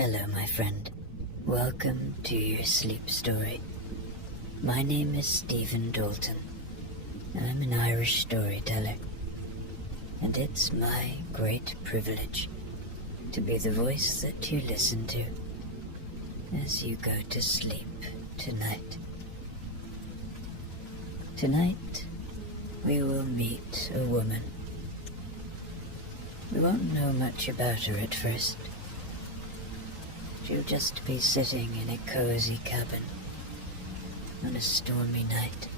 Hello, my friend. Welcome to your sleep story. My name is Stephen Dalton. I'm an Irish storyteller, and it's my great privilege to be the voice that you listen to as you go to sleep tonight. Tonight, we will meet a woman. We won't know much about her at first. She'll just be sitting in a cozy cabin on a stormy night.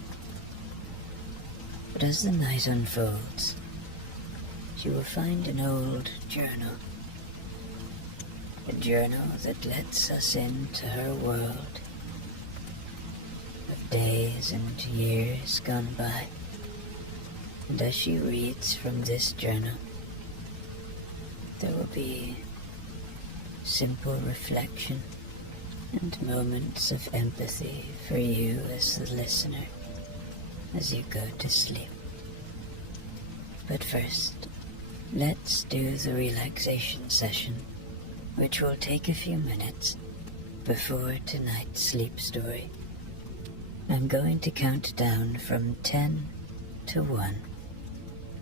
But as the night unfolds, she will find an old journal. A journal that lets us into her world of days and years gone by. And as she reads from this journal, there will be simple reflection and moments of empathy for you as the listener as you go to sleep. But first, let's do the relaxation session, which will take a few minutes before tonight's sleep story. I'm going to count down from 10 to 1,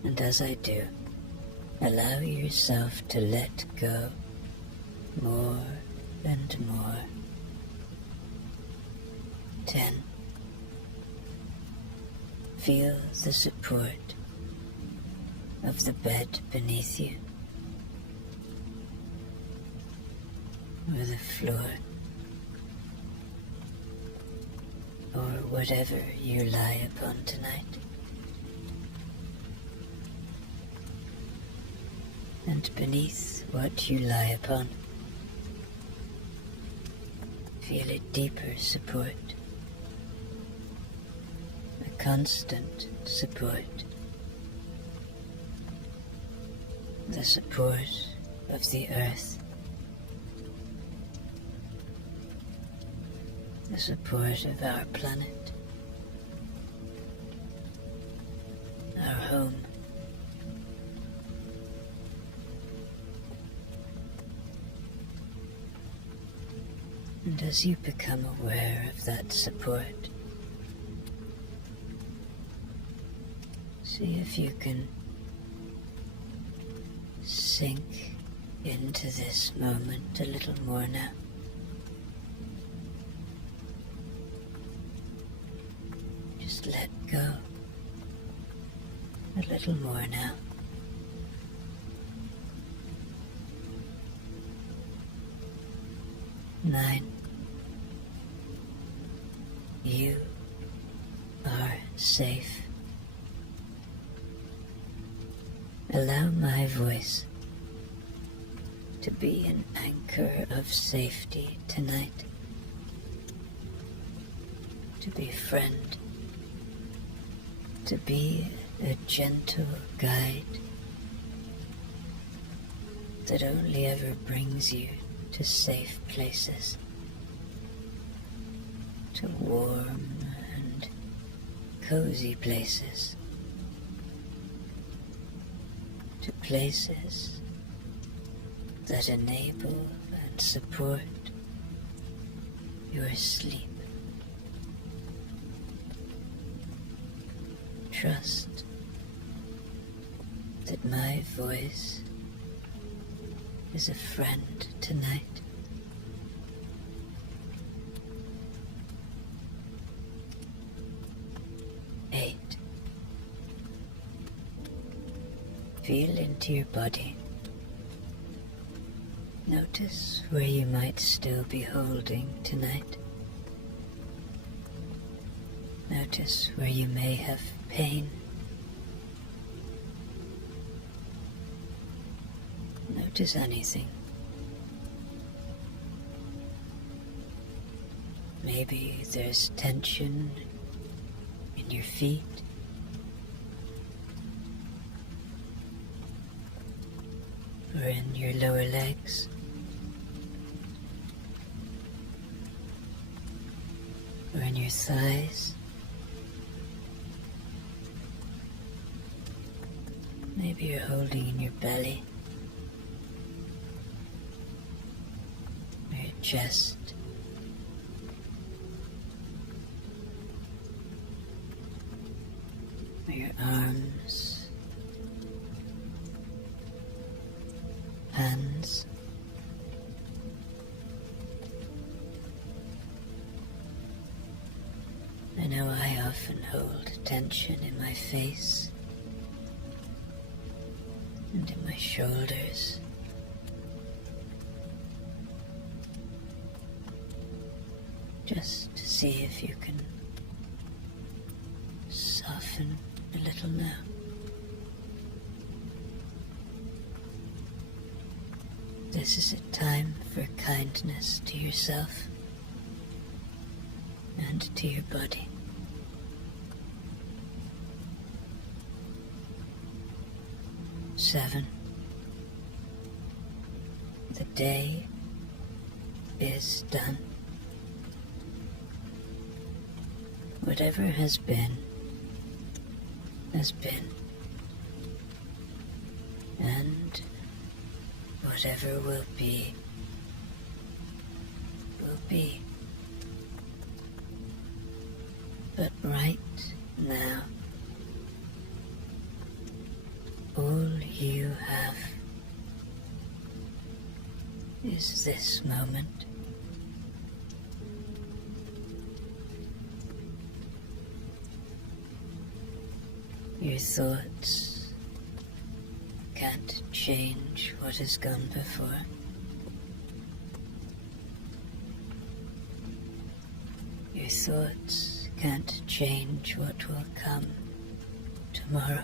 and as I do, allow yourself to let go more and more. 10. Feel the support of the bed beneath you, or the floor, or whatever you lie upon tonight. And beneath what you lie upon, feel a deeper support, a constant support, the support of the earth, the support of our planet, our home. And as you become aware of that support, see if you can sink into this moment a little more now. Just let go a little more now. Nine. You are safe. Allow my voice to be an anchor of safety tonight, to be a friend, to be a gentle guide that only ever brings you to safe places, to warm and cozy places, to places that enable and support your sleep. Trust that my voice is a friend tonight. 8. Feel into your body. Notice where you might still be holding tonight. Notice where you may have pain. Notice anything. Maybe there's tension in your feet, or in your lower legs, or in your thighs. Maybe you're holding in your belly. chest, or your arms, hands, I know I often hold tension in my face and in my shoulders. Just to see if you can soften a little now. This is a time for kindness to yourself and to your body. Seven. The day is done. Whatever has been, and whatever will be, will be. But right now, all you have is this moment. Your thoughts can't change what has gone before. Your thoughts can't change what will come tomorrow.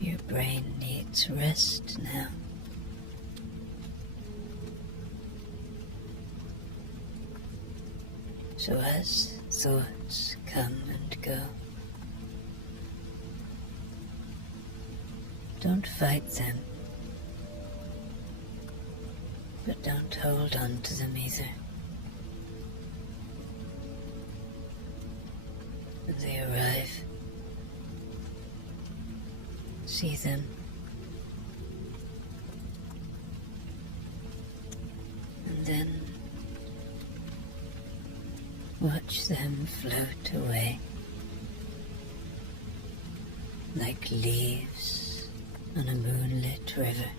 Your brain needs rest now. So as thoughts come and go, don't fight them, but don't hold on to them either. When they arrive, see them, and then watch them float away like leaves on a moonlit river,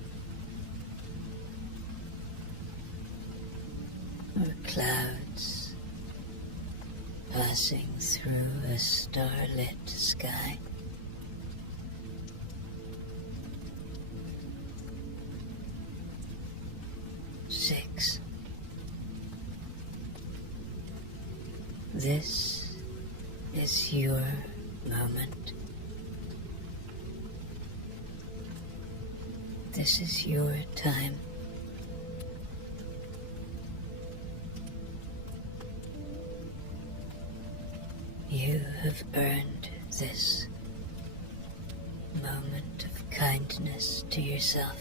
or clouds passing through a starlit sky. Six. This is your moment. This is your time. You have earned this moment of kindness to yourself.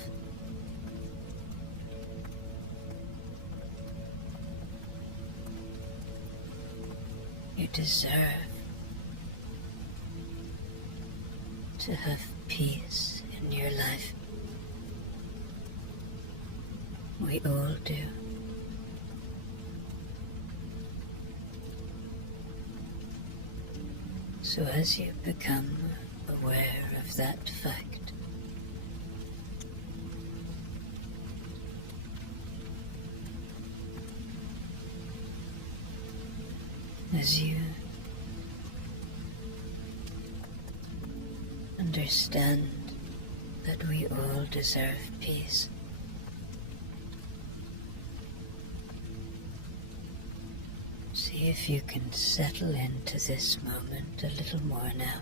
You deserve to have peace in your life. We all do. So as you become aware of that fact, as you understand that we all deserve peace, see if you can settle into this moment a little more now.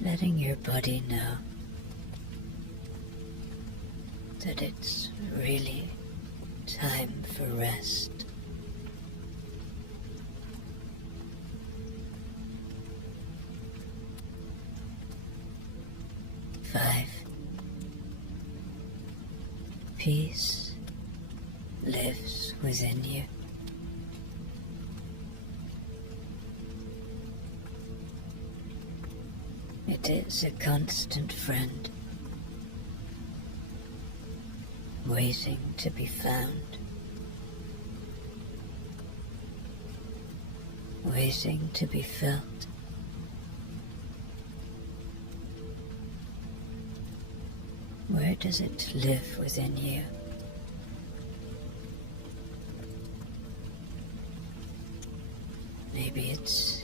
Letting your body know that it's really time for rest. Five. Peace lives within you. It is a constant friend, waiting to be found, waiting to be felt. Where does it live within you? Maybe it's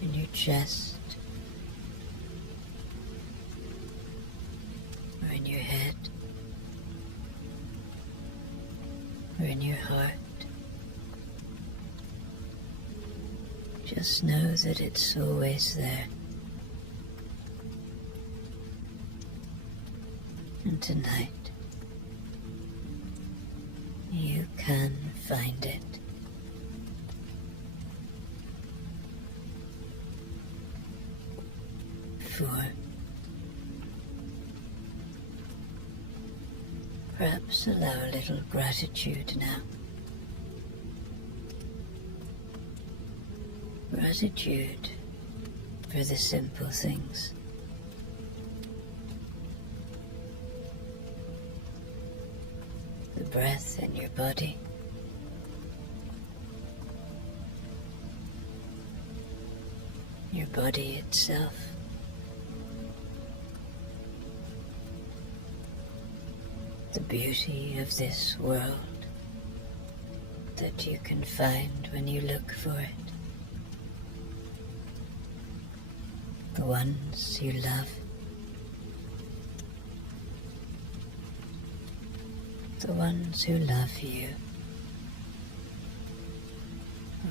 in your chest, or in your head, or in your heart. Just know that it's always there. And tonight, you can find it. Perhaps allow a little gratitude now. Gratitude for the simple things. The breath in your body. Your body itself. The beauty of this world that you can find when you look for it. The ones you love. The ones who love you,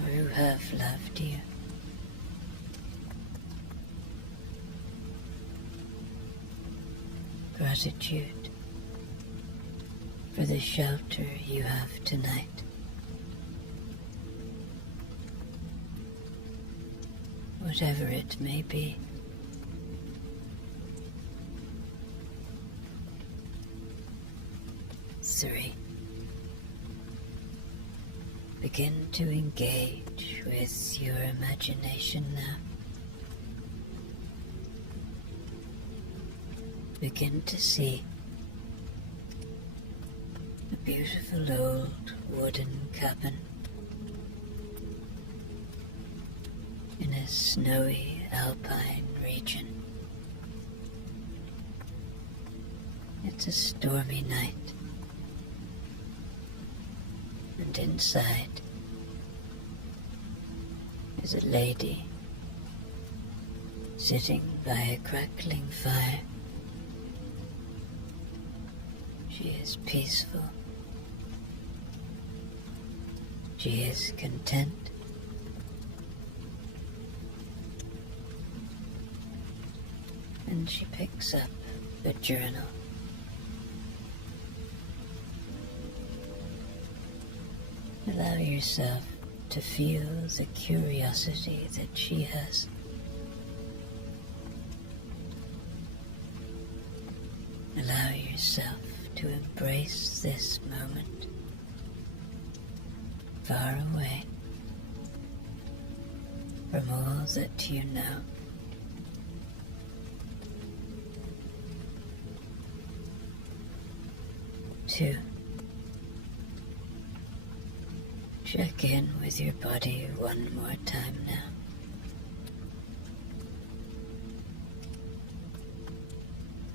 or who have loved you. Gratitude for the shelter you have tonight. Whatever it may be. Three. Begin to engage with your imagination now. Begin to see a beautiful old wooden cabin in a snowy alpine region. It's a stormy night, and inside is a lady sitting by a crackling fire. She is peaceful. She is content. And she picks up a journal. Allow yourself to feel the curiosity that she has. Allow yourself to embrace this moment, far away from all that you know. Two. Check in with your body one more time now.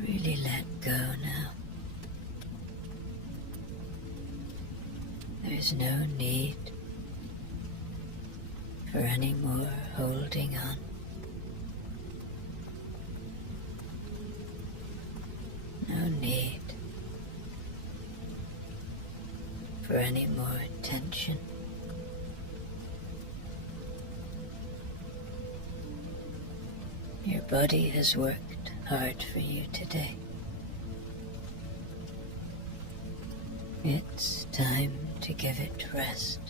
Really let go now. There's no need for any more holding on. No need for any more tension. Your body has worked hard for you today. It's time to give it rest.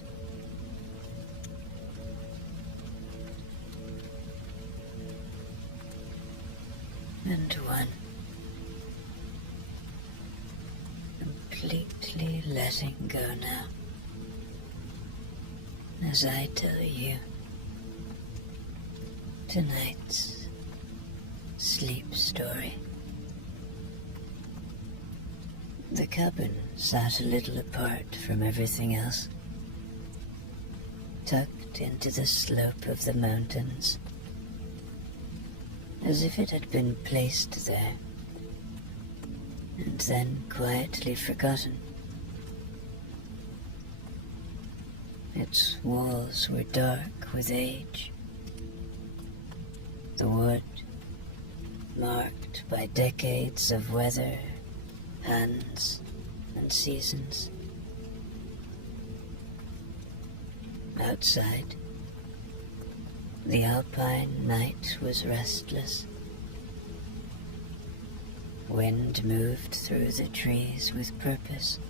And one. Completely letting go now. As I tell you, tonight's sleep story. The cabin sat a little apart from everything else, tucked into the slope of the mountains, as if it had been placed there and then quietly forgotten. Its walls were dark with age, the wood marked by decades of weather, hands, and seasons. Outside, the alpine night was restless. Wind moved through the trees with purpose.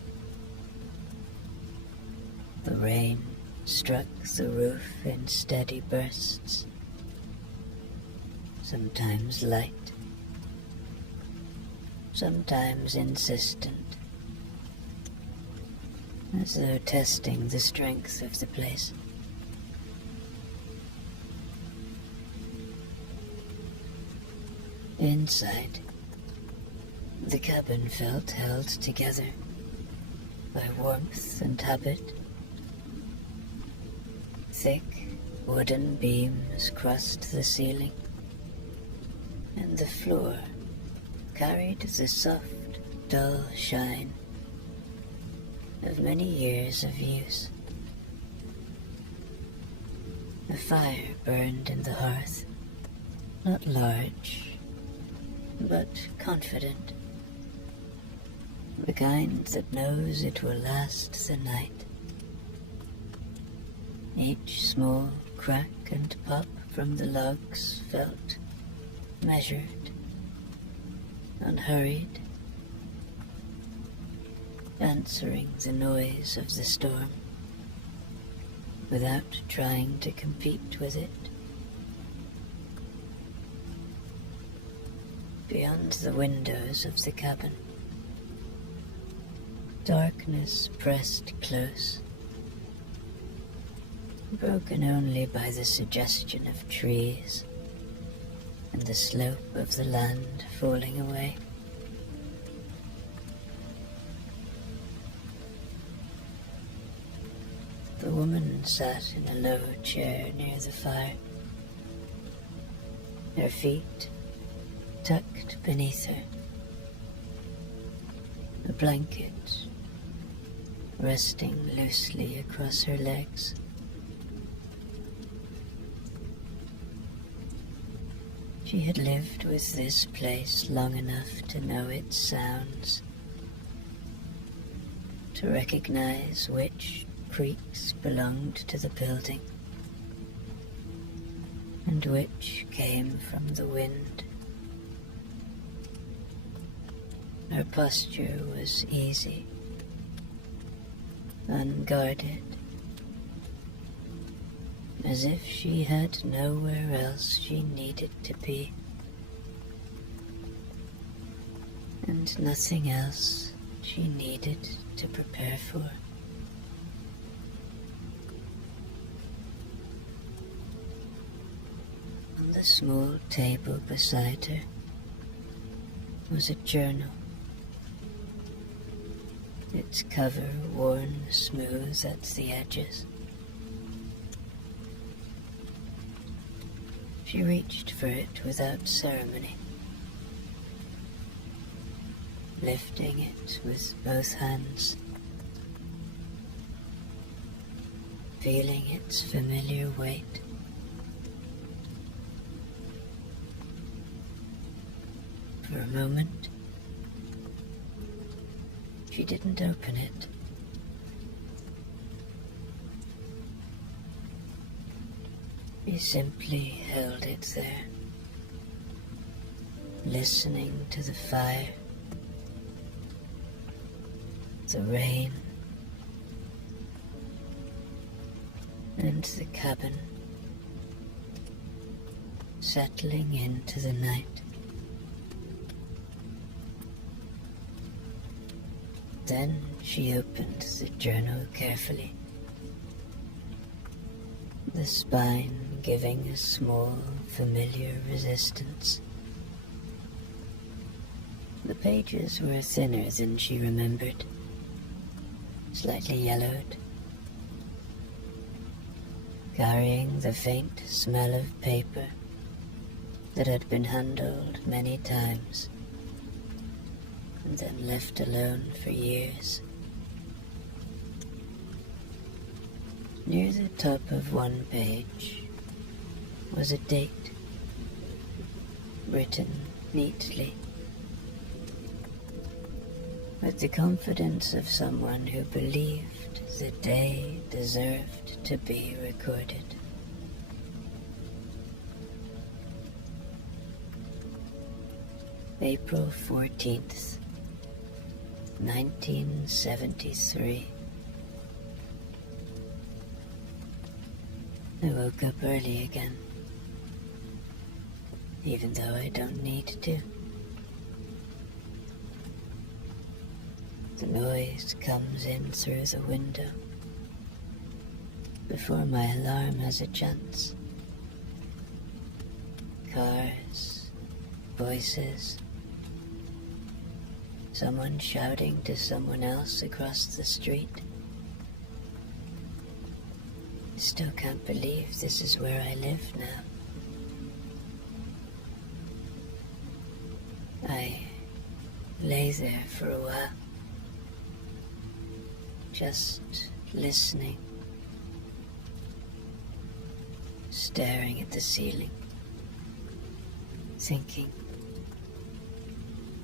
The rain struck the roof in steady bursts, sometimes light, sometimes insistent, as though testing the strength of the place. Inside, the cabin felt held together by warmth and habit. Thick wooden beams crossed the ceiling, and the floor carried the soft, dull shine of many years of use. A fire burned in the hearth, not large, but confident, the kind that knows it will last the night. Each small crack and pop from the logs felt measured, unhurried, answering the noise of the storm without trying to compete with it. Beyond the windows of the cabin, darkness pressed close, broken only by the suggestion of trees and the slope of the land falling away. The woman sat in a low chair near the fire, her feet tucked beneath her, a blanket resting loosely across her legs. She had lived with this place long enough to know its sounds, to recognize which creaks belonged to the building and which came from the wind. Her posture was easy, unguarded, as if she had nowhere else she needed to be, and nothing else she needed to prepare for. On the small table beside her was a journal, its cover worn smooth at the edges. She reached for it without ceremony, lifting it with both hands, feeling its familiar weight. For a moment, she didn't open it. She simply held it there, listening to the fire, the rain, and the cabin settling into the night. Then she opened the journal carefully, the spine giving a small, familiar resistance. The pages were thinner than she remembered, slightly yellowed, carrying the faint smell of paper that had been handled many times and then left alone for years. Near the top of one page was a date, written neatly, with the confidence of someone who believed the day deserved to be recorded. April 14th, 1973. I woke up early again, even though I don't need to. The noise comes in through the window before my alarm has a chance. Cars, voices, someone shouting to someone else across the street. I still can't believe this is where I live now. I lay there for a while, just listening, staring at the ceiling, thinking,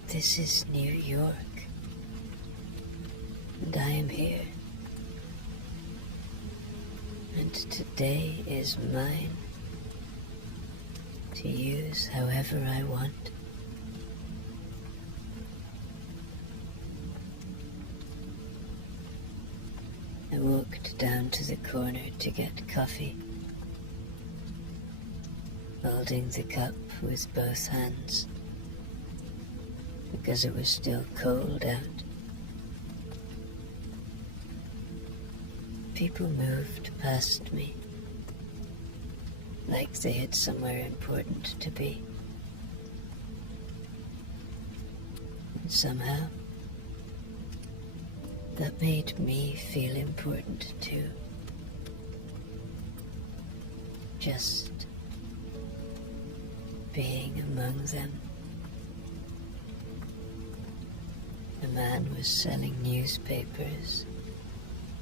this is New York, and I am here, and today is mine to use however I want. I walked down to the corner to get coffee, holding the cup with both hands, because it was still cold out. People moved past me, like they had somewhere important to be. And somehow, that made me feel important too. Just being among them. A man was selling newspapers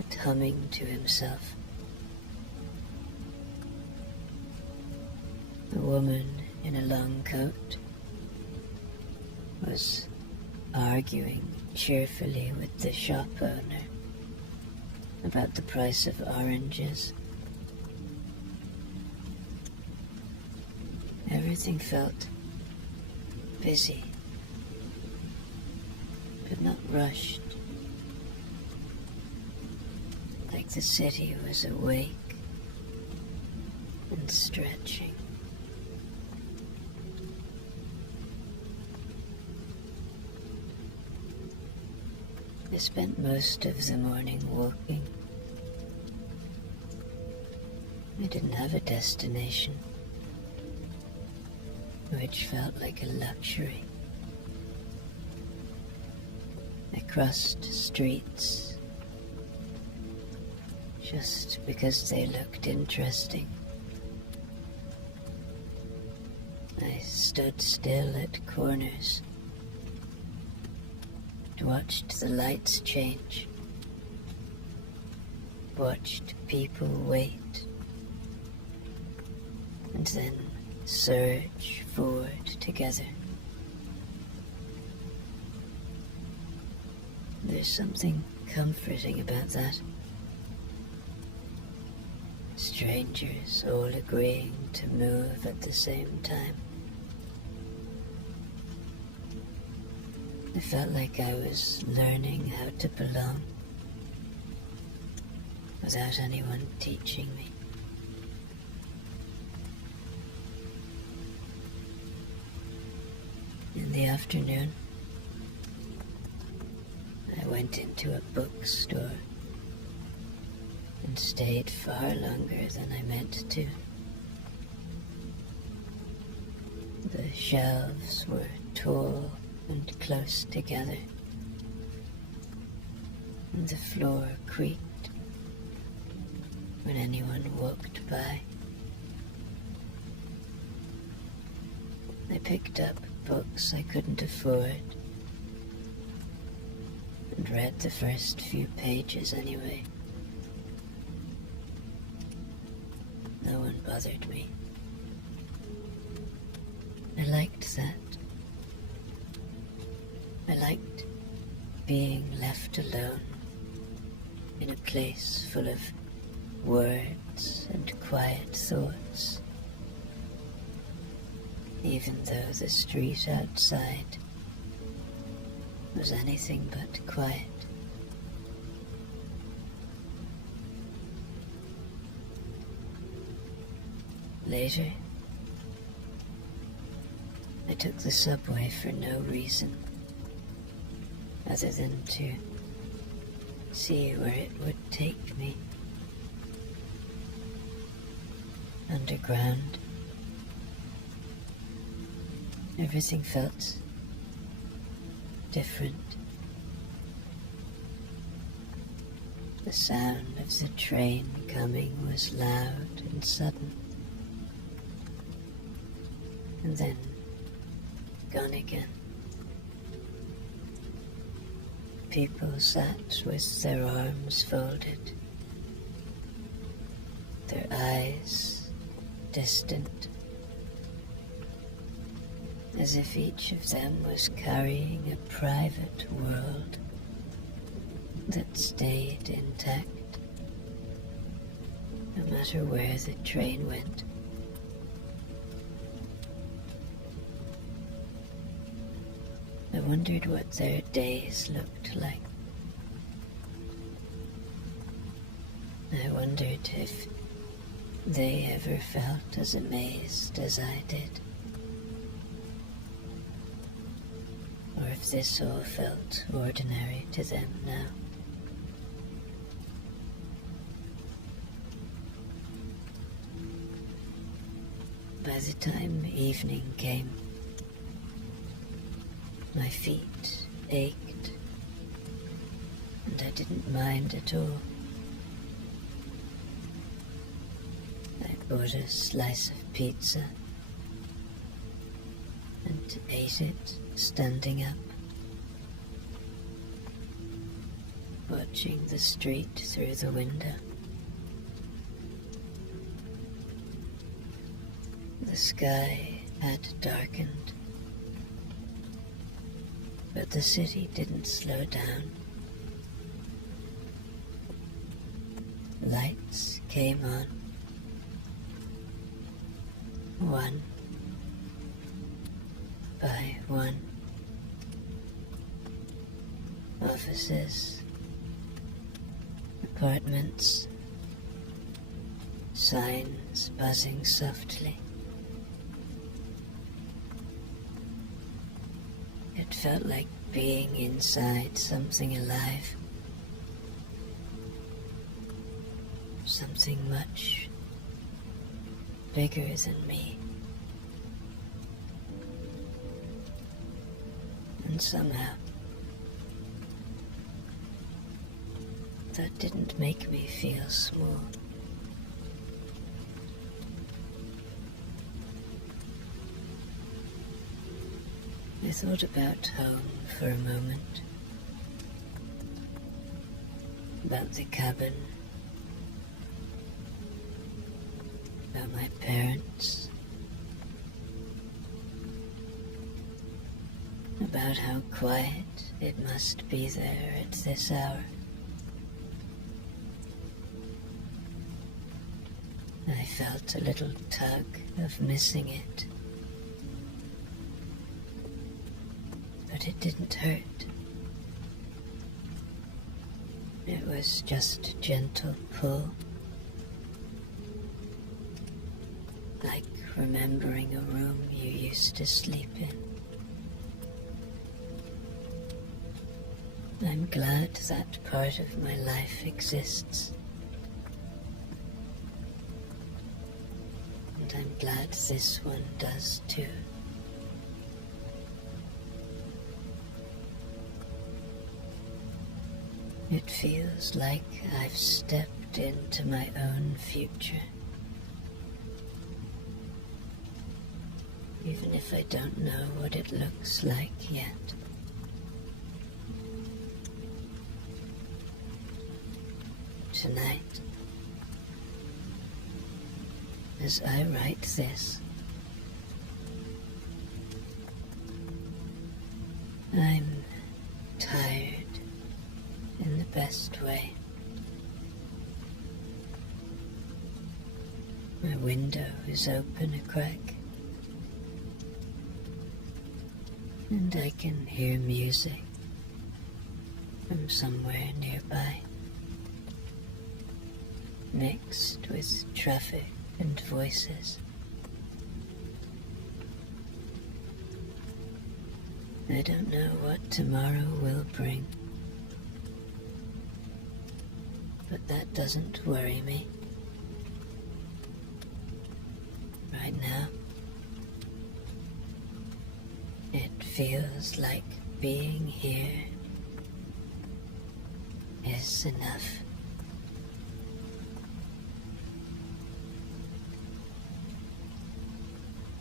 and humming to himself. A woman in a long coat was arguing cheerfully with the shop owner about the price of oranges. Everything felt busy, but not rushed, like the city was awake and stretching. I spent most of the morning walking. I didn't have a destination, which felt like a luxury. I crossed streets just because they looked interesting. I stood still at corners, watched the lights change, watched people wait, and then surge forward together. There's something comforting about that. Strangers all agreeing to move at the same time. I felt like I was learning how to belong without anyone teaching me. In the afternoon, I went into a bookstore and stayed far longer than I meant to. shelves were tall and close together, and the floor creaked when anyone walked by. I picked up books I couldn't afford and read the first few pages anyway. No one bothered me. I liked that. I liked being left alone in a place full of words and quiet thoughts, even though the street outside was anything but quiet. Later, I took the subway for no reason other than to see where it would take me. Underground, everything felt different. The sound of the train coming was loud and sudden, and then gone again. People sat with their arms folded, their eyes distant, as if each of them was carrying a private world that stayed intact, no matter where the train went. I wondered what their days looked like. I wondered if they ever felt as amazed as I did, or if this all felt ordinary to them now. By the time evening came, my feet ached, and I didn't mind at all. I bought a slice of pizza and ate it standing up, watching the street through the window. The sky had darkened, but the city didn't slow down. Lights came on, one by one. Offices, apartments, signs buzzing softly. It felt like being inside something alive, something much bigger than me. And somehow, that didn't make me feel small. I thought about home for a moment, about the cabin, about my parents, about how quiet it must be there at this hour. I felt a little tug of missing it, but it didn't hurt. It was just a gentle pull, like remembering a room you used to sleep in. I'm glad that part of my life exists. And I'm glad this one does too. It feels like I've stepped into my own future, even if I don't know what it looks like yet. Tonight, as I write this, I'm tired in the best way. My window is open a crack, and I can hear music from somewhere nearby, mixed with traffic and voices. I don't know what tomorrow will bring, but that doesn't worry me. Right now, it feels like being here is enough.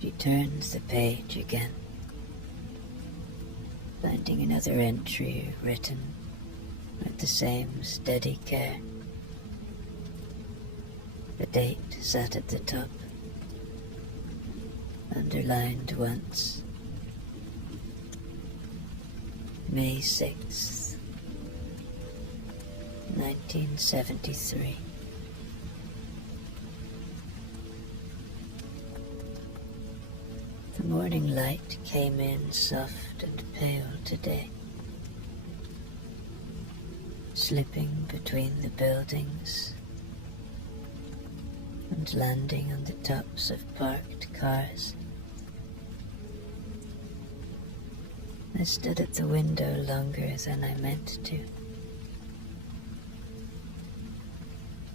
She turns the page again, finding another entry written with the same steady care. The date sat at the top, underlined once. May 6th, 1973. The morning light came in soft and pale today, slipping between the buildings and landing on the tops of parked cars. I stood at the window longer than I meant to,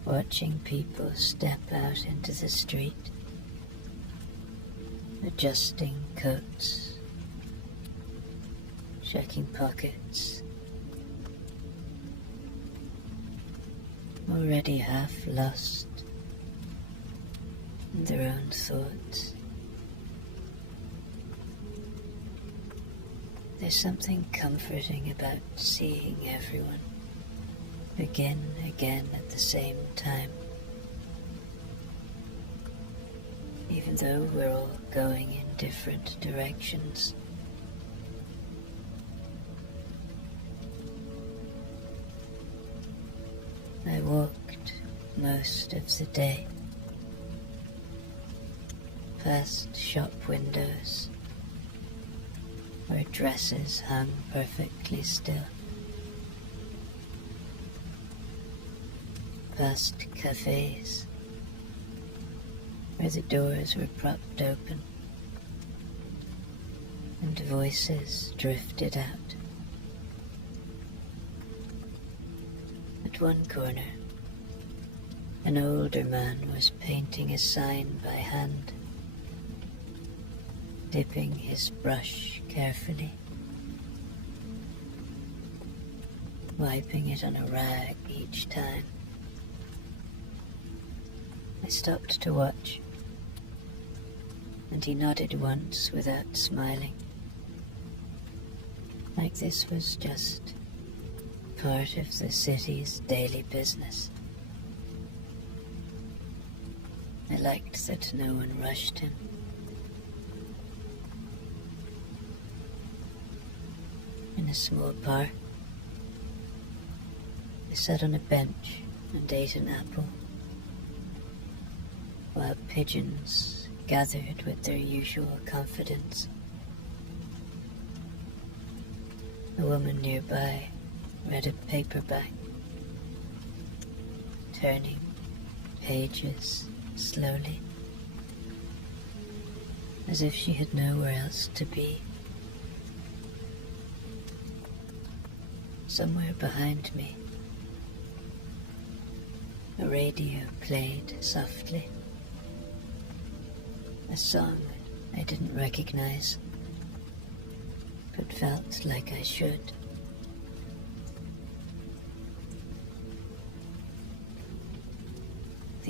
watching people step out into the street, adjusting coats, checking pockets, already half lost in their own thoughts. There's something comforting about seeing everyone begin again at the same time, even though we're all going in different directions. I walked most of the day, past shop windows where dresses hung perfectly still, past cafes where the doors were propped open and voices drifted out. At one corner, an older man was painting a sign by hand, dipping his brush carefully, wiping it on a rag each time. I stopped to watch, and he nodded once without smiling, like this was just part of the city's daily business. I liked that no one rushed him. In a small park, I sat on a bench and ate an apple, while pigeons gathered with their usual confidence. A woman nearby read a paperback, turning pages slowly, as if she had nowhere else to be. Somewhere behind me, a radio played softly, a song I didn't recognize, but felt like I should.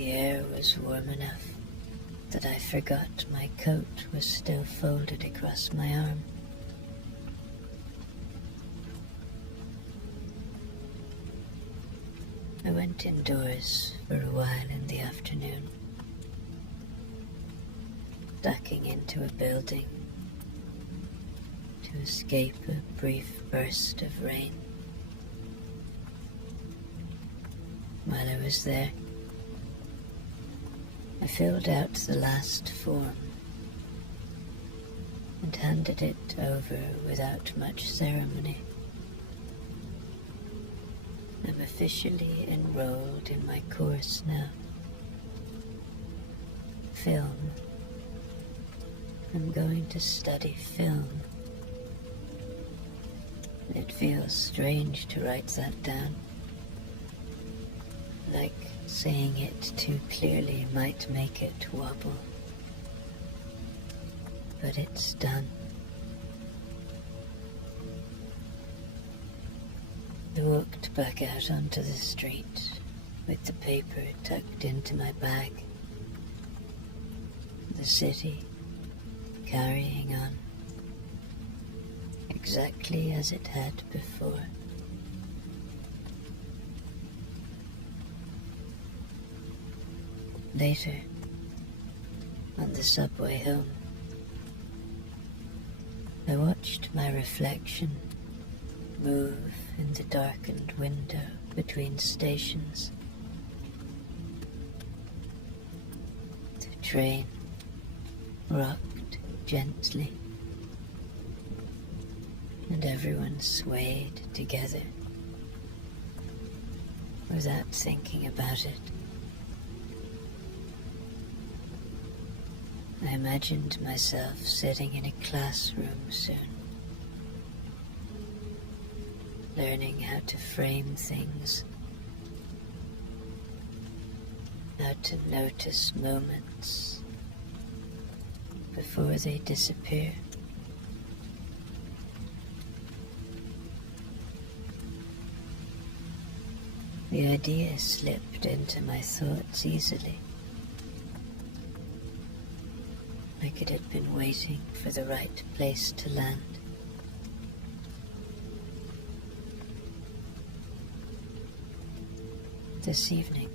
The air was warm enough that I forgot my coat was still folded across my arm. I went indoors for a while in the afternoon, ducking into a building to escape a brief burst of rain. While I was there, I filled out the last form and handed it over without much ceremony. I'm officially enrolled in my course now. Film. I'm going to study film. It feels strange to write that down. Like saying it too clearly might make it wobble. But it's done. I walked back out onto the street with the paper tucked into my bag. The city carrying on exactly as it had before. Later, on the subway home, I watched my reflection move in the darkened window between stations. The train rocked gently, and everyone swayed together without thinking about it. I imagined myself sitting in a classroom soon, learning how to frame things, how to notice moments before they disappear. The idea slipped into my thoughts easily, like it had been waiting for the right place to land. This evening,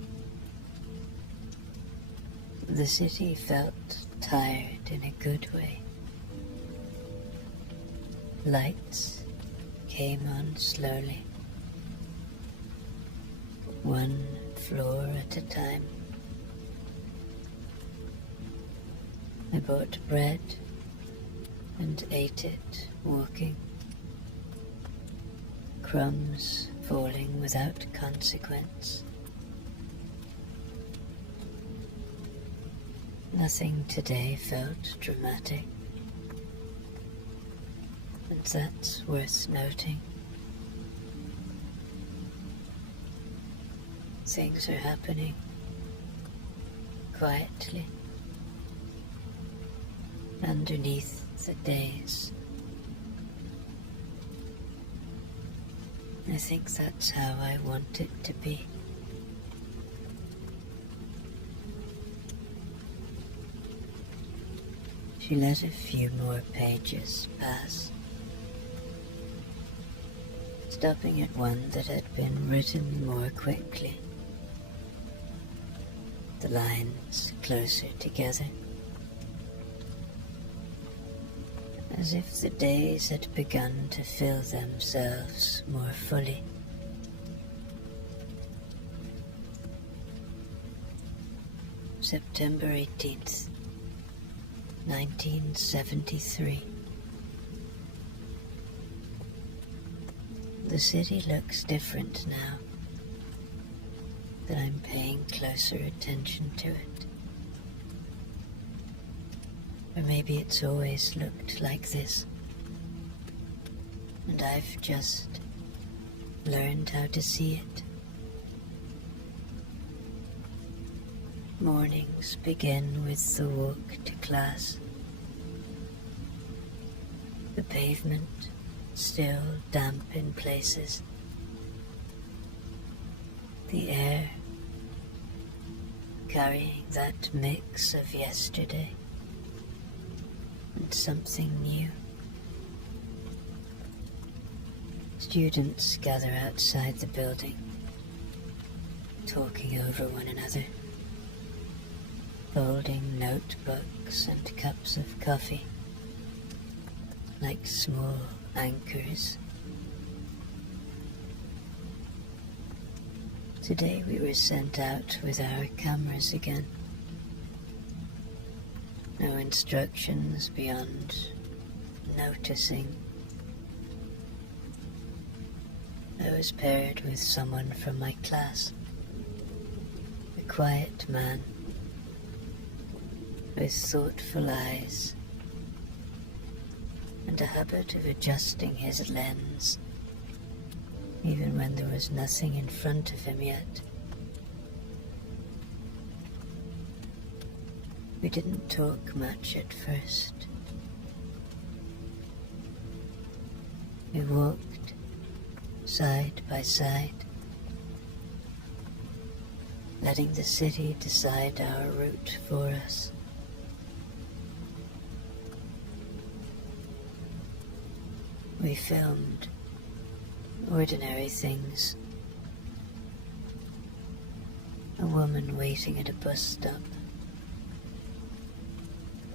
the city felt tired in a good way. Lights came on slowly, one floor at a time. I bought bread and ate it walking, crumbs falling without consequence. Nothing today felt dramatic, and that's worth noting. Things are happening quietly underneath the days. I think that's how I want it to be. She let a few more pages pass, stopping at one that had been written more quickly, the lines closer together, as if the days had begun to fill themselves more fully. September 18th, 1973. The city looks different now that I'm paying closer attention to it. Or maybe it's always looked like this, and I've just learned how to see it. Mornings begin with the walk to class. The pavement still damp in places. The air carrying that mix of yesterday and something new. Students gather outside the building, talking over one another, holding notebooks and cups of coffee like small anchors. Today we were sent out with our cameras again. No instructions beyond noticing. I was paired with someone from my class, a quiet man with thoughtful eyes and a habit of adjusting his lens even when there was nothing in front of him yet. We didn't talk much at first. We walked side by side, letting the city decide our route for us. We filmed ordinary things. A woman waiting at a bus stop,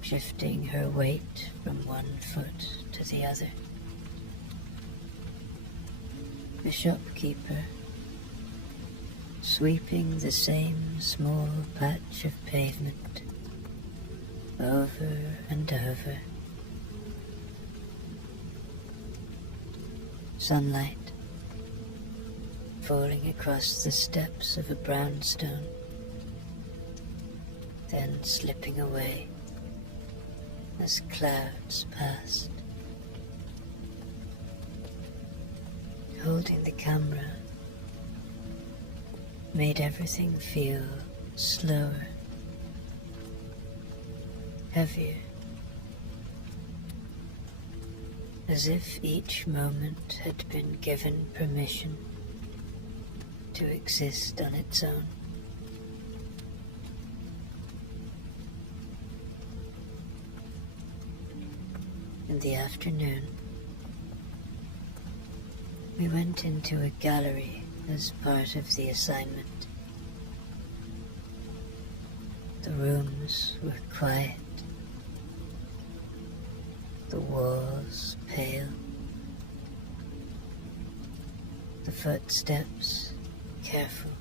shifting her weight from one foot to the other. The shopkeeper sweeping the same small patch of pavement over and over. Sunlight falling across the steps of a brownstone, then slipping away as clouds passed. Holding the camera made everything feel slower, heavier, as if each moment had been given permission to exist on its own. In the afternoon, we went into a gallery as part of the assignment. The rooms were quiet, the walls pale, the footsteps careful.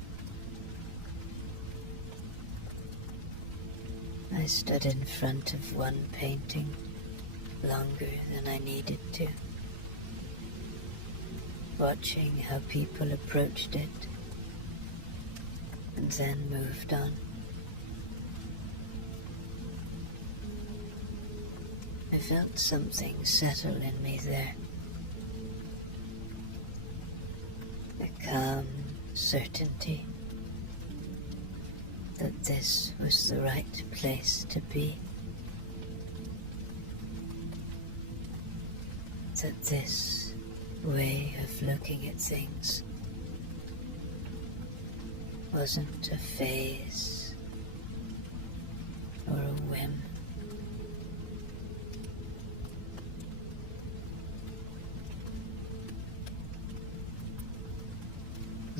I stood in front of one painting longer than I needed to, watching how people approached it and then moved on. I felt something settle in me there, a calm certainty that this was the right place to be, that this way of looking at things wasn't a phase or a whim.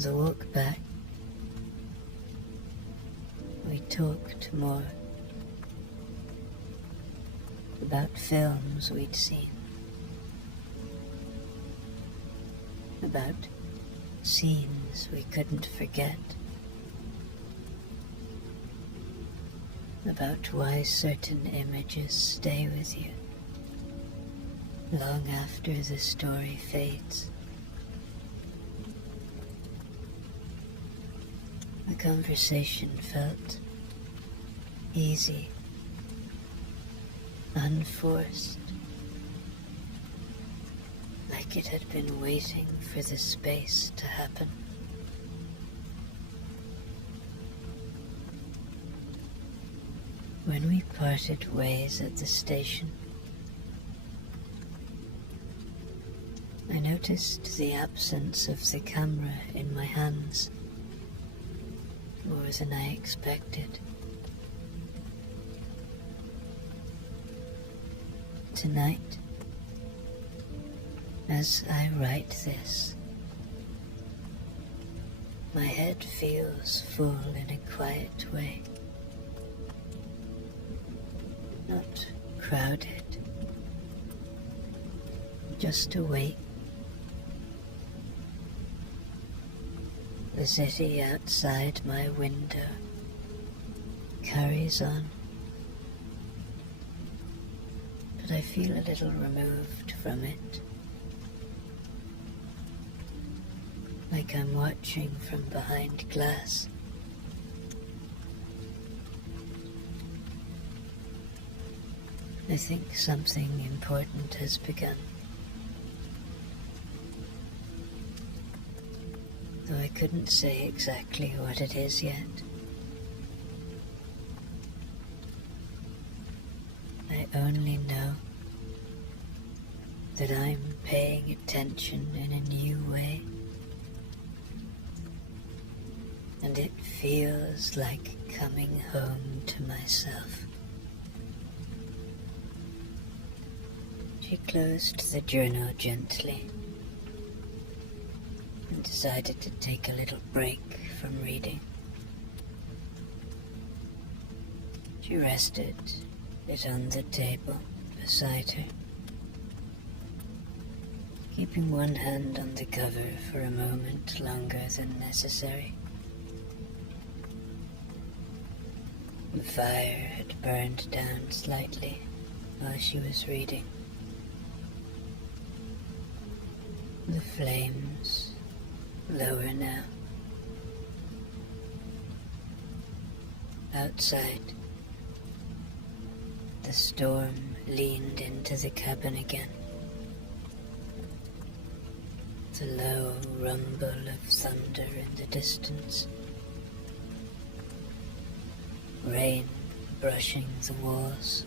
The walk back, we talked more about films we'd seen, about scenes we couldn't forget, about why certain images stay with you long after the story fades. The conversation felt easy, unforced, like it had been waiting for the space to happen. When we parted ways at the station, I noticed the absence of the camera in my hands. more than I expected. Tonight, as I write this, my head feels full in a quiet way, not crowded, just awake. The city outside my window carries on, but I feel a little removed from it, like I'm watching from behind glass. I think something important has begun, though I couldn't say exactly what it is yet. I only know that I'm paying attention in a new way, and it feels like coming home to myself. She closed the journal gently and decided to take a little break from reading. She rested it on the table beside her, keeping one hand on the cover for a moment longer than necessary. The fire had burned down slightly while she was reading. The flames lower now. Outside, the storm leaned into the cabin again. The low rumble of thunder in the distance. Rain brushing the walls.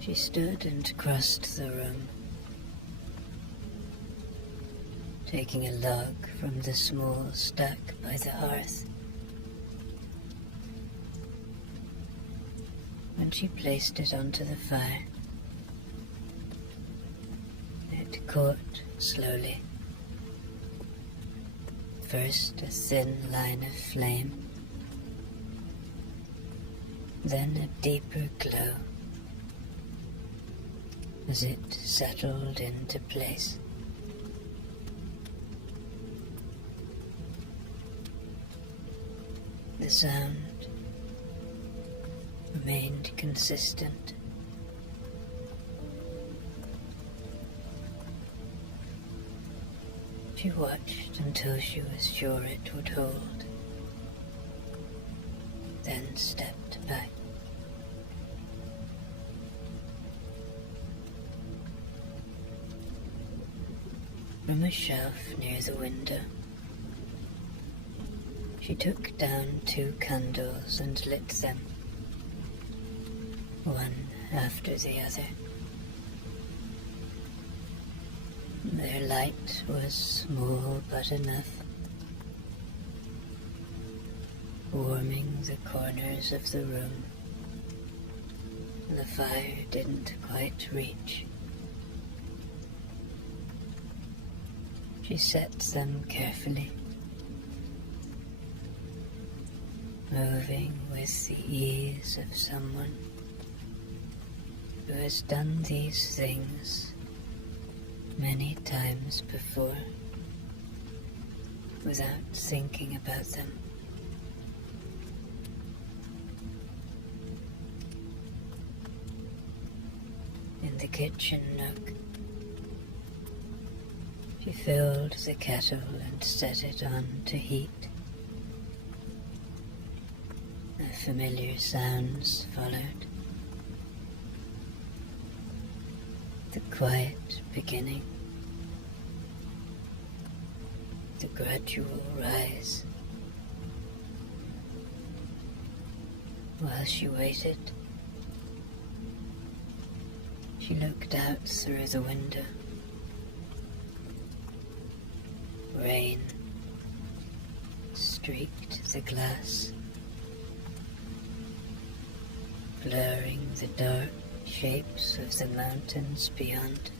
She stood and crossed the room, taking a log from the small stack by the hearth. When she placed it onto the fire, it caught slowly. First a thin line of flame, then a deeper glow as it settled into place. The sound remained consistent. She watched until she was sure it would hold, then stepped back. From a shelf near the window, she took down 2 candles and lit them, one after the other. Their light was small but enough, warming the corners of the room. The fire didn't quite reach. She set them carefully, moving with the ease of someone who has done these things many times before without thinking about them. In the kitchen nook, she filled the kettle and set it on to heat. The familiar sounds followed. The quiet beginning. The gradual rise. While she waited, she looked out through the window. rain streaked the glass, blurring the dark shapes of the mountains beyond.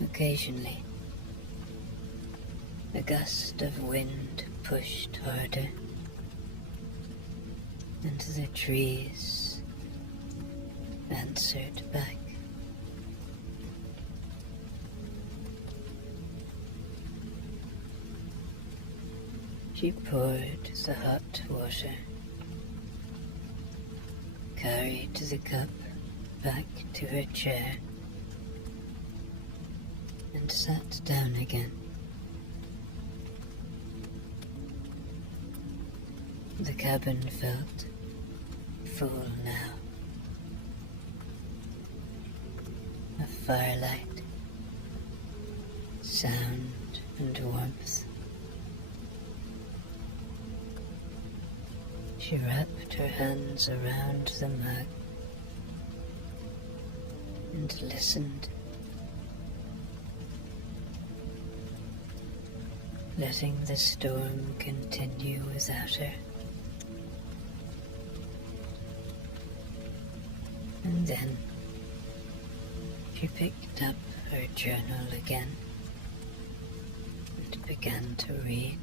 Occasionally, a gust of wind pushed harder, and the trees answered back. She poured the hot water, carried the cup back to her chair, and sat down again. The cabin felt full now. Of firelight, sound and warmth. She wrapped her hands around the mug and listened, letting the storm continue without her. And then she picked up her journal again and began to read.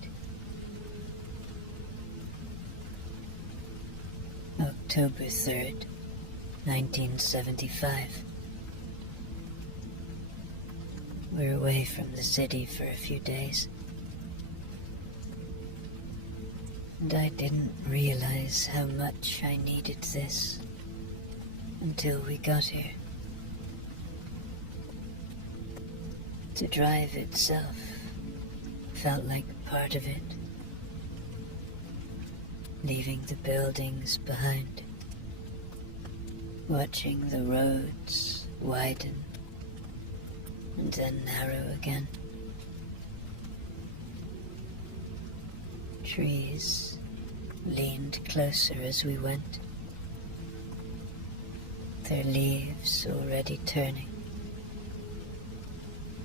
October 3rd, 1975. We're away from the city for a few days, and I didn't realize how much I needed this until we got here. The drive itself felt like part of it, leaving the buildings behind, watching the roads widen and then narrow again. Trees leaned closer as we went, their leaves already turning,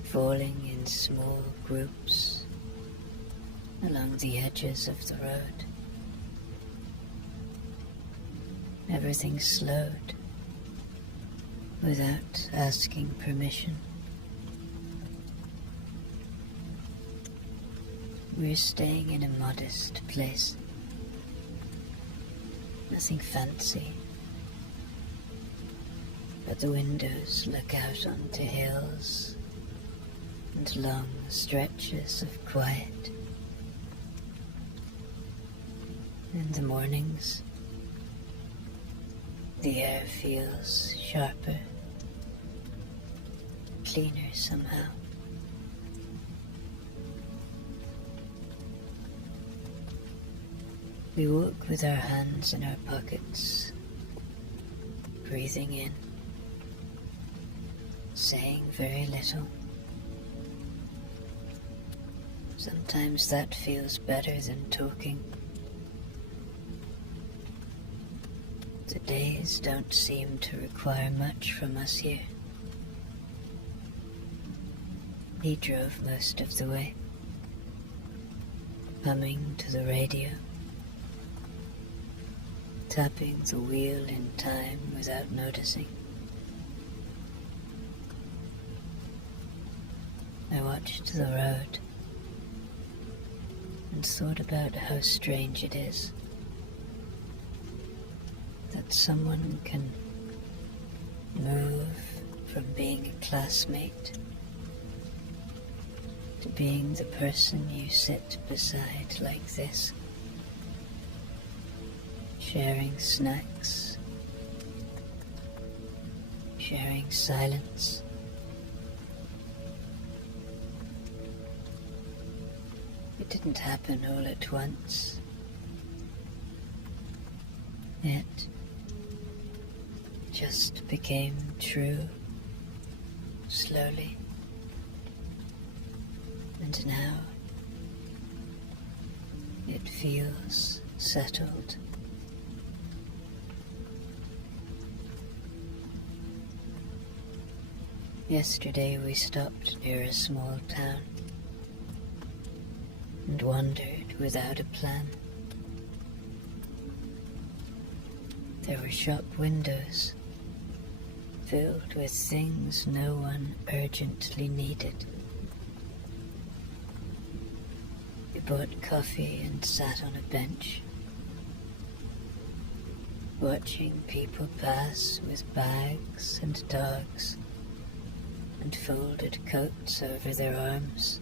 falling in small groups along the edges of the road. Everything slowed without asking permission. We're staying in a modest place. Nothing fancy, but the windows look out onto hills and long stretches of quiet. In the mornings, the air feels sharper, cleaner somehow. We walk with our hands in our pockets, breathing in, saying very little. Sometimes that feels better than talking. The days don't seem to require much from us here. He drove most of the way, humming to the radio, tapping the wheel in time without noticing. I watched the road and thought about how strange it is that someone can move from being a classmate to being the person you sit beside like this, sharing snacks, sharing silence. It didn't happen all at once. It just became true, slowly. And now it feels settled. Yesterday we stopped near a small town and wandered without a plan. There were shop windows filled with things no one urgently needed. We bought coffee and sat on a bench, watching people pass with bags and dogs and folded coats over their arms.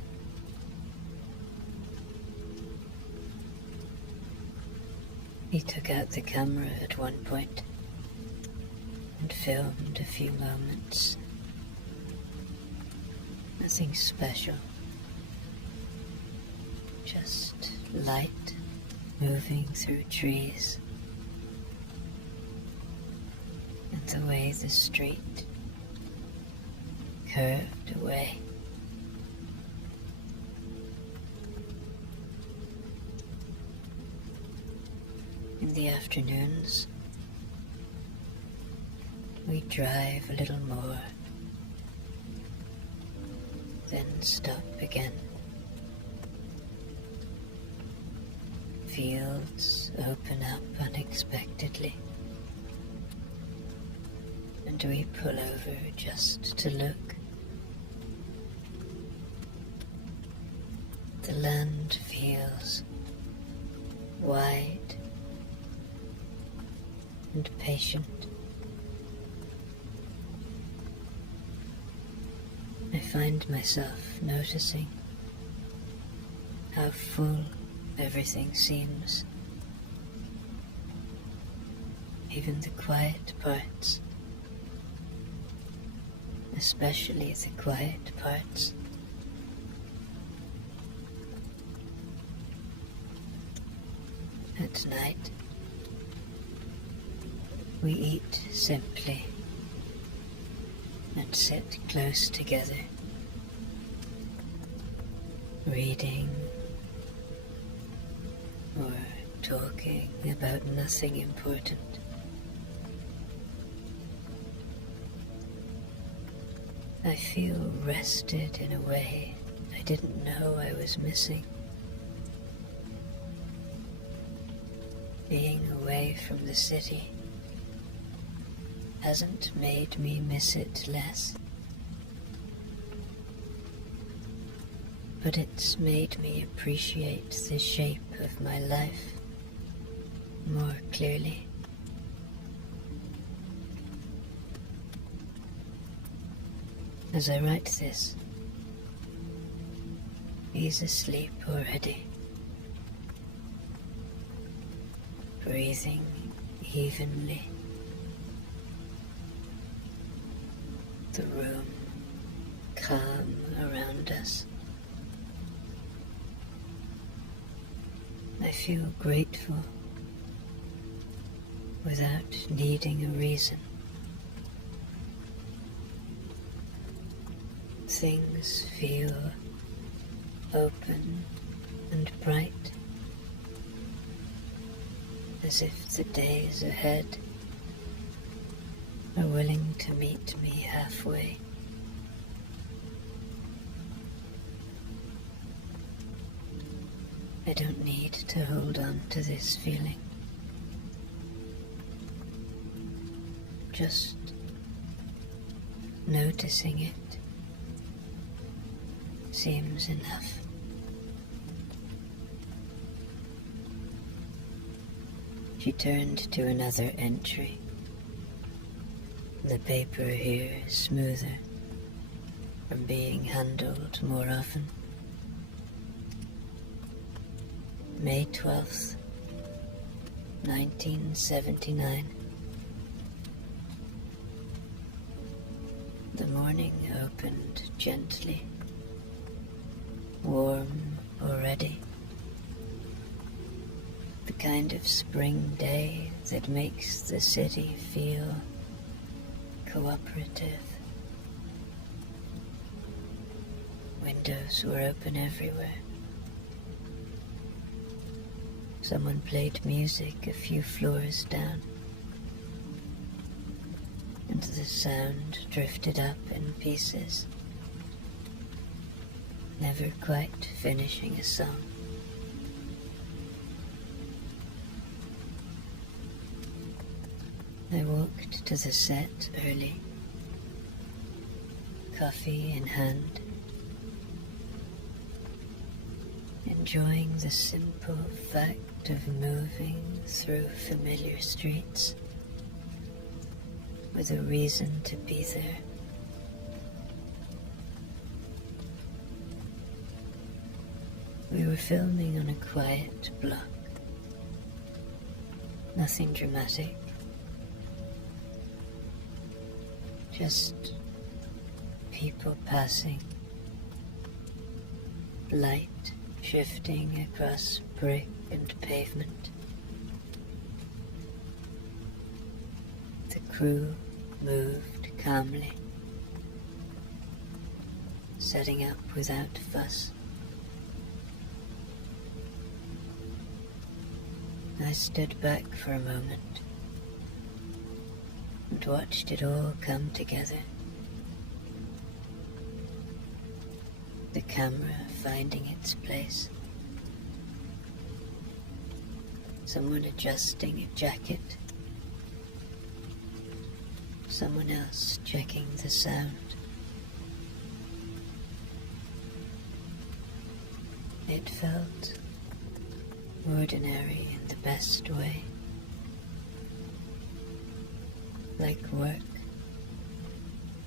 He took out the camera at one point and filmed a few moments. Nothing special, just light moving through trees and the way the street curved away. In the afternoons, we drive a little more, then stop again. Fields open up unexpectedly, and we pull over just to look. The land feels wide and patient. I find myself noticing how full everything seems, even the quiet parts, especially the quiet parts. At night, we eat simply and sit close together, reading or talking about nothing important. I feel rested in a way I didn't know I was missing. Being away from the city hasn't made me miss it less, but it's made me appreciate the shape of my life more clearly. As I write this, he's asleep already, breathing evenly. The room calm around us. I feel grateful without needing a reason. Things feel open and bright, as if the days ahead are willing to meet me halfway. I don't need to hold on to this feeling. Just noticing it seems enough. She turned to another entry. The paper here is smoother from being handled more often. May 12th, 1979. The morning opened gently, warm already. The kind of spring day that makes the city feel cooperative. Windows were open everywhere. Someone played music a few floors down, and and the sound drifted up in pieces, never quite finishing a song. I walked to the set early, coffee in hand, enjoying the simple fact of moving through familiar streets with a reason to be there. We were filming on a quiet block. Nothing dramatic. Just people passing, light shifting across brick and pavement. The crew moved calmly, setting up without fuss. I stood back for a moment and watched it all come together. The camera finding its place, someone adjusting a jacket, someone else checking the sound. It felt ordinary in the best way, like work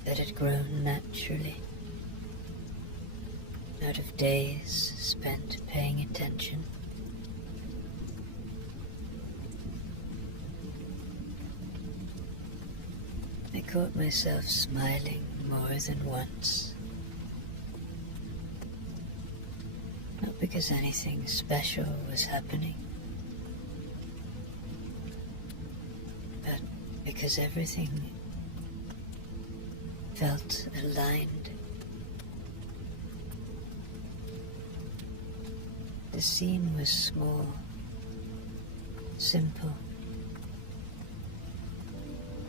that had grown naturally out of days spent paying attention. I caught myself smiling more than once, not because anything special was happening, but because everything felt aligned. The scene was small, simple,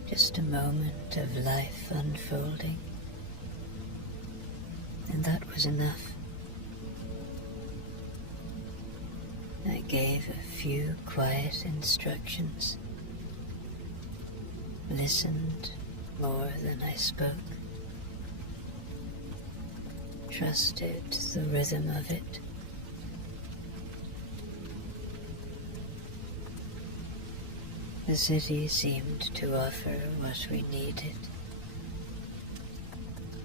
just a moment of life unfolding, and that was enough. I gave a few quiet instructions, listened more than I spoke, trusted the rhythm of it. The city seemed to offer what we needed,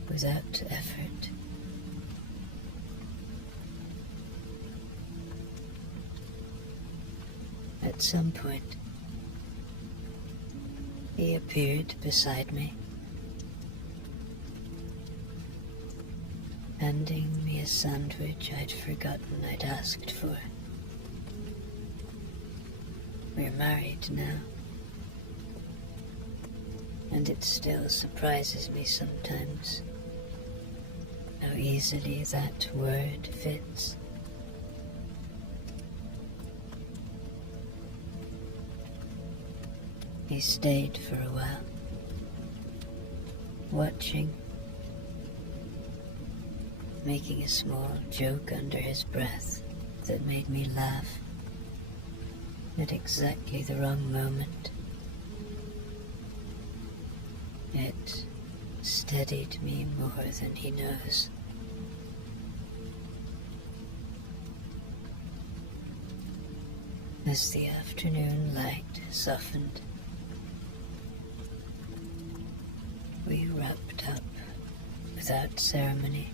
without effort. At some point, he appeared beside me, handing me a sandwich I'd forgotten I'd asked for. We're married now, and it still surprises me sometimes how easily that word fits. He stayed for a while, watching, making a small joke under his breath that made me laugh at exactly the wrong moment. It steadied me more than he knows. As the afternoon light softened, we wrapped up without ceremony.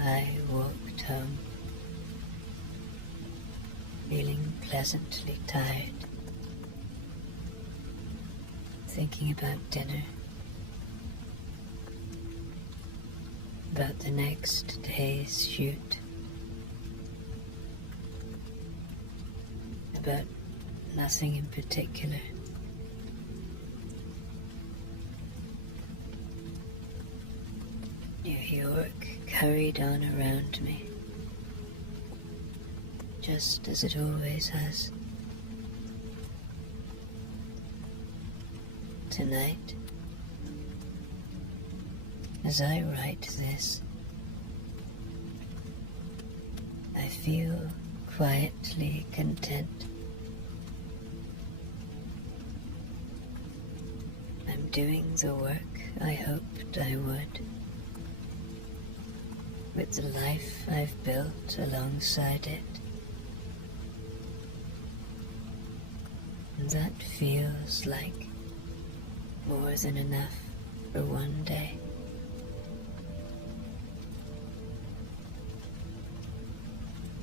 I walked home, feeling pleasantly tired, thinking about dinner, about the next day's shoot, about nothing in particular. New York carried on around me, just as it always has. tonight. As I write this, I feel quietly content. I'm doing the work I hoped I would, with the life I've built alongside it. And that feels like more than enough for one day.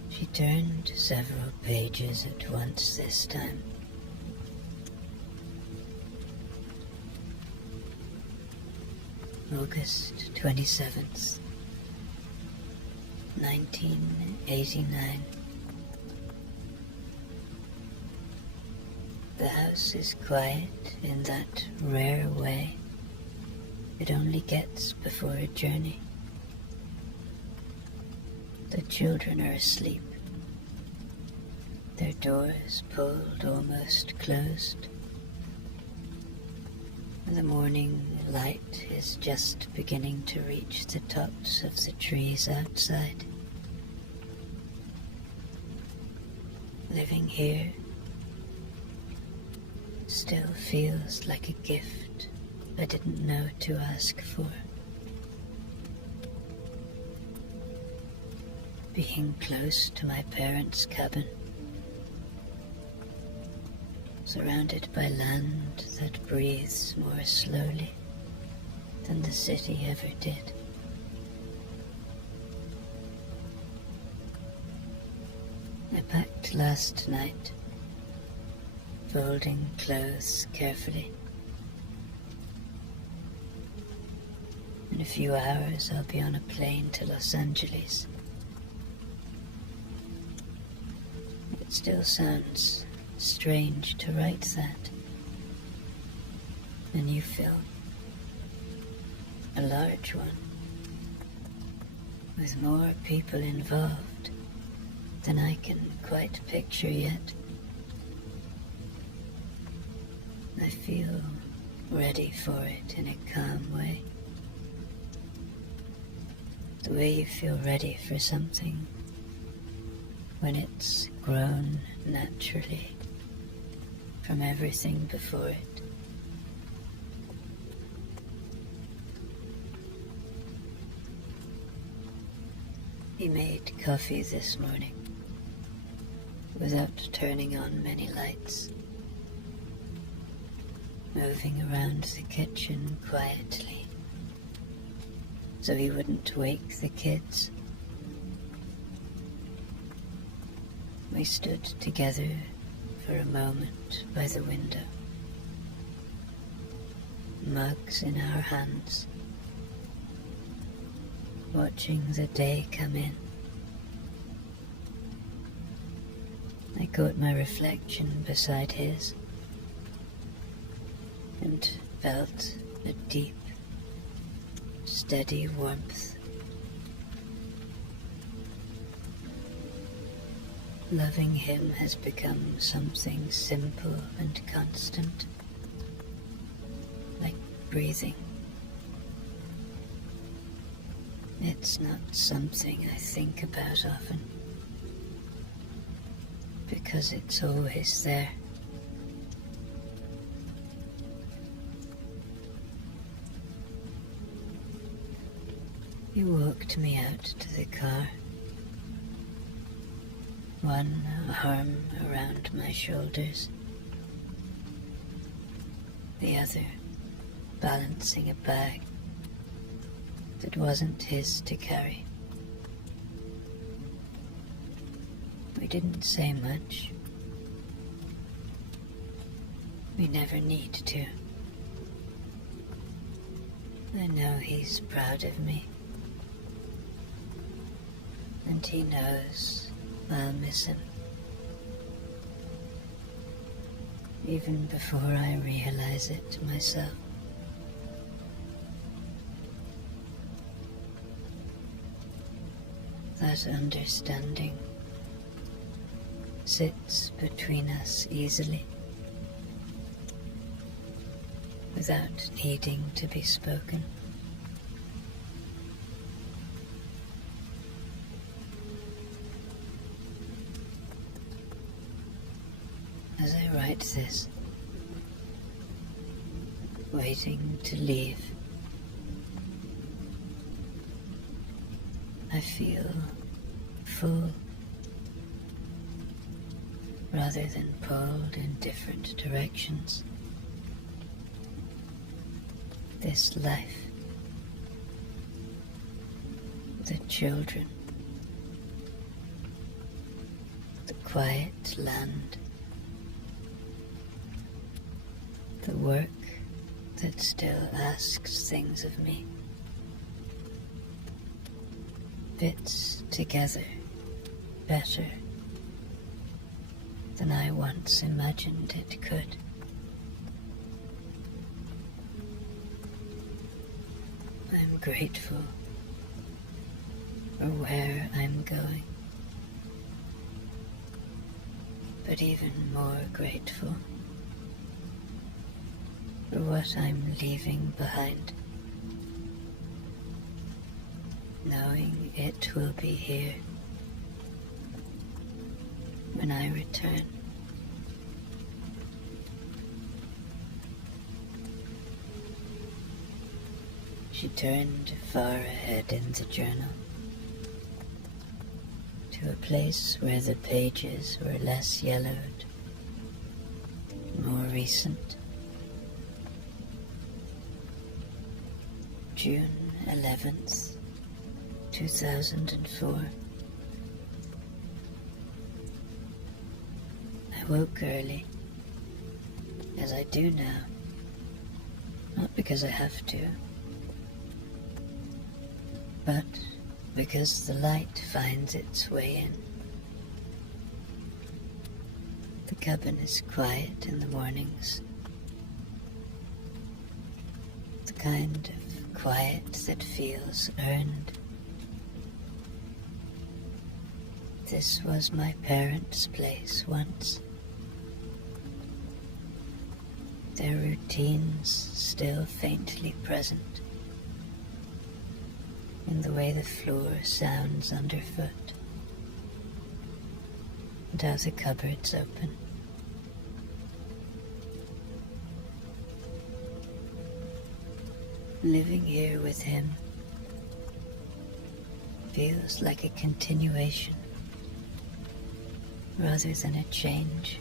She turned several pages at once this time. August 27th, 1989. The house is quiet in that rare way it only gets before a journey. The children are asleep, their doors pulled almost closed. The morning light is just beginning to reach the tops of the trees outside. Living here still feels like a gift I didn't know to ask for. Being close to my parents' cabin, surrounded by land that breathes more slowly than the city ever did. I packed last night, folding clothes carefully. In a few hours I'll be on a plane to Los Angeles. It still sounds strange to write that. A new film, a large one, with more people involved than I can quite picture yet. I feel ready for it in a calm way. The way you feel ready for something when it's grown naturally from everything before it. He made coffee this morning without turning on many lights, moving around the kitchen quietly so he wouldn't wake the kids. We stood together for a moment by the window, mugs in our hands, watching the day come in. I caught my reflection beside his and felt a deep, steady warmth. Loving him has become something simple and constant, like breathing. It's not something I think about often, because it's always there. He walked me out to the car, one arm around my shoulders, the other balancing a bag that wasn't his to carry. We didn't say much. We never need to. I know he's proud of me, and he knows I'll miss him, even before I realize it myself. That understanding sits between us easily, without needing to be spoken. As I write this, waiting to leave, I feel full rather than pulled in different directions. This life, the children, the quiet land, the work that still asks things of me, fits together better than I once imagined it could. I'm grateful for where I'm going, but even more grateful for what I'm leaving behind, knowing it will be here when I return. She turned far ahead in the journal, to a place where the pages were less yellowed, more recent. June 11th, 2004. I woke early, as I do now, not because I have to, but because the light finds its way in. The cabin is quiet in the mornings, the kind of quiet that feels earned. This was my parents' place once. Their routines still faintly present in the way the floor sounds underfoot, and how the cupboards open. Living here with him feels like a continuation rather than a change,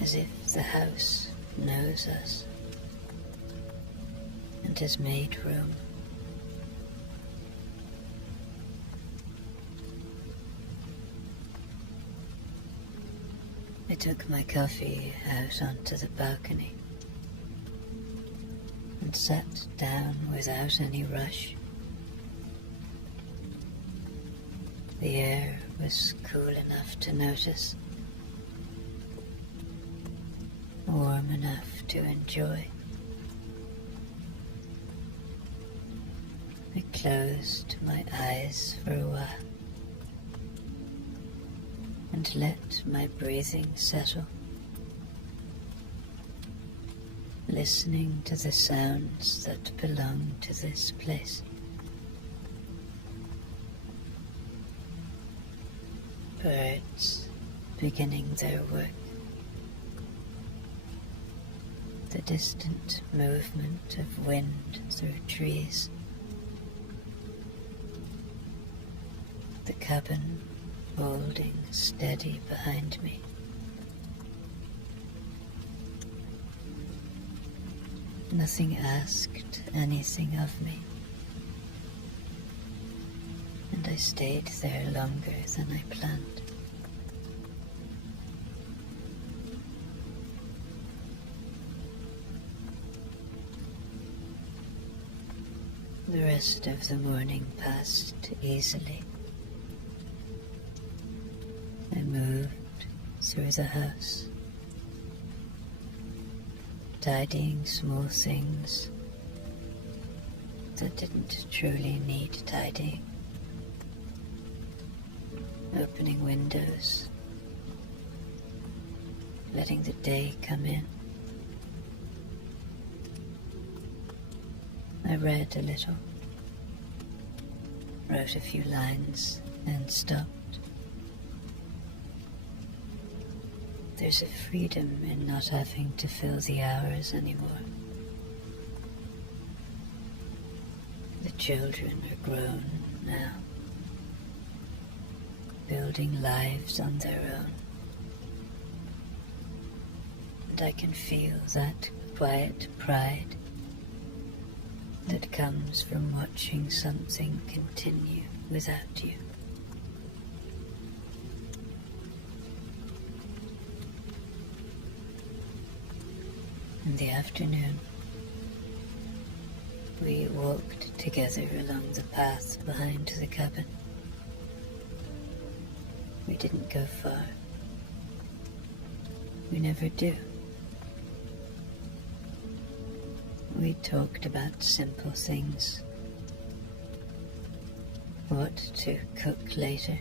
as if the house knows us and has made room. I took my coffee out onto the balcony and sat down without any rush. The air was cool enough to notice, warm enough to enjoy. I closed my eyes for a while and let my breathing settle, listening to the sounds that belong to this place. Birds beginning their work, the distant movement of wind through trees, the cabin holding steady behind me. Nothing asked anything of me, and I stayed there longer than I planned. The rest of the morning passed easily. I moved through the house, tidying small things that didn't truly need tidying, opening windows, letting the day come in, I read a little, wrote a few lines, and stopped. There's a freedom in not having to fill the hours anymore. The children are grown now, building lives on their own. And I can feel that quiet pride that comes from watching something continue without you. In the afternoon, we walked together along the path behind the cabin. We didn't go far. We never do. We talked about simple things. What to cook later.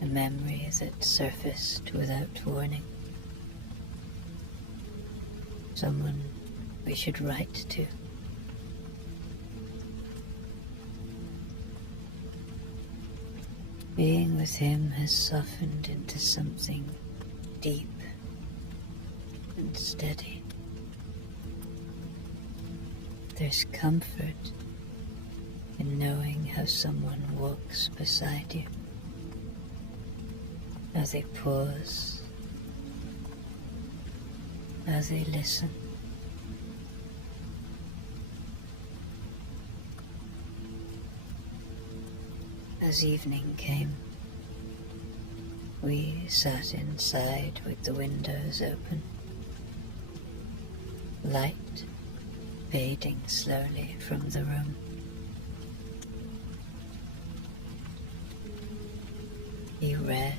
A memory that surfaced without warning. Someone we should write to. Being with him has softened into something deep and steady. There's comfort in knowing how someone walks beside you, how they pause, how they listen. As evening came, we sat inside with the windows open, light fading slowly from the room. He read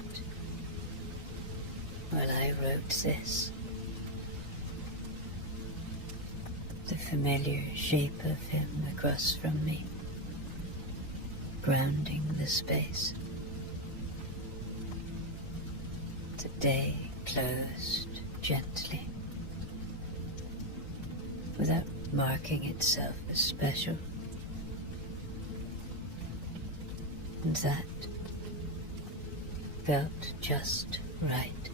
while I wrote this. The familiar shape of him across from me, grounding the space. The day closed gently, without marking itself as special. And that felt just right.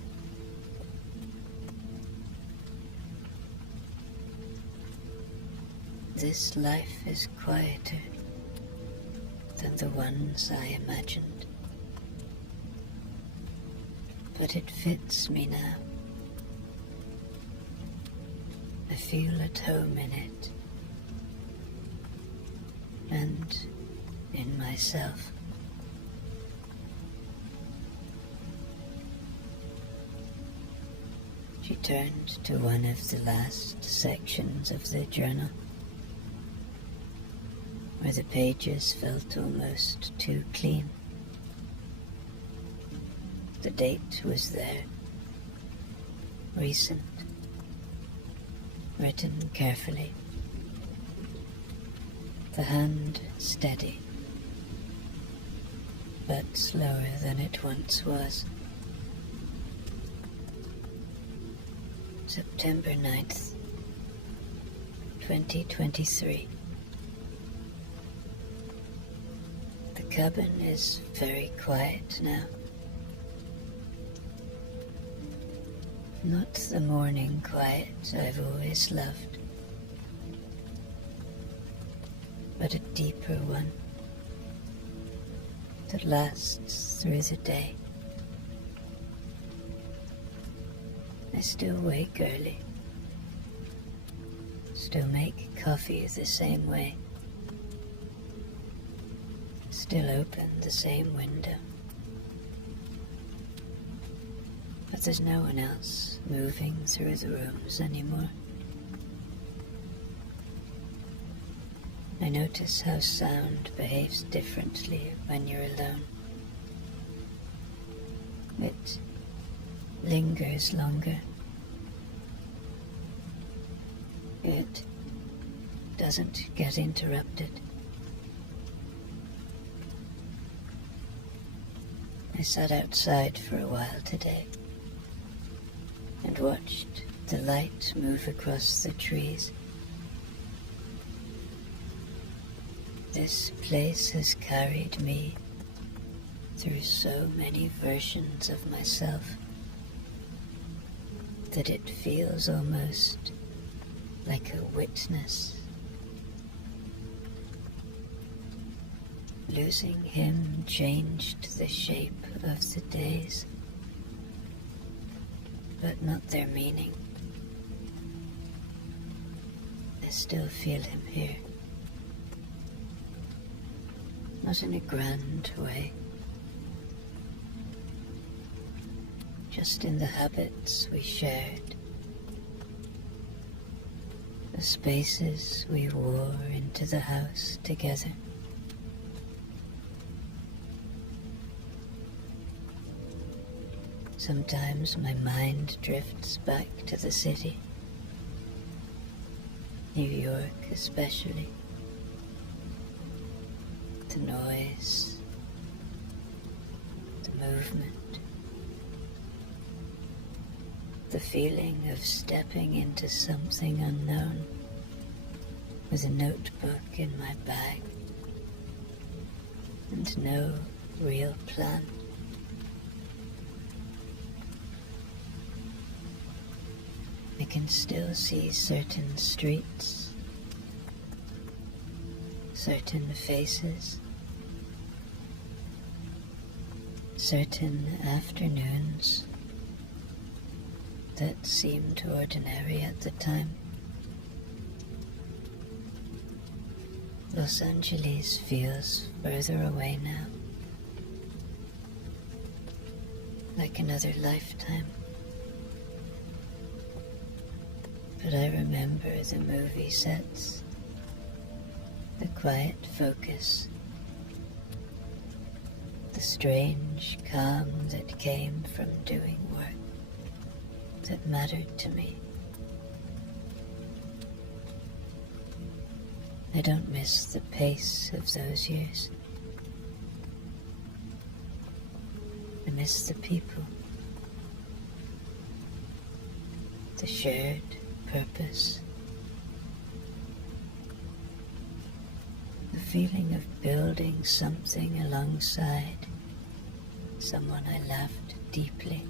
This life is quieter than the ones I imagined, but it fits me now. I feel at home in it, and in myself. She turned to one of the last sections of the journal, where the pages felt almost too clean. The date was there, recent, written carefully, the hand steady, but slower than it once was. September 9th, 2023. The cabin is very quiet now. Not the morning quiet I've always loved, but a deeper one that lasts through the day. I still wake early, still make coffee the same way, still open the same window. But there's no one else moving through the rooms anymore. I notice how sound behaves differently when you're alone. It lingers longer. It doesn't get interrupted. I sat outside for a while today and watched the light move across the trees, This place has carried me through so many versions of myself that it feels almost like a witness. Losing him changed the shape of the days, but not their meaning. I still feel him here. Not in a grand way, just in the habits we shared, the spaces we wore into the house together. Sometimes my mind drifts back to the city, New York especially. The noise, the movement, the feeling of stepping into something unknown with a notebook in my bag and no real plan. I can still see certain streets, certain faces, certain afternoons that seemed ordinary at the time. Los Angeles feels further away now, like another lifetime. But I remember the movie sets, the quiet focus, the strange calm that came from doing work that mattered to me. I don't miss the pace of those years. I miss the people, the shared purpose, the feeling of building something alongside someone I loved deeply.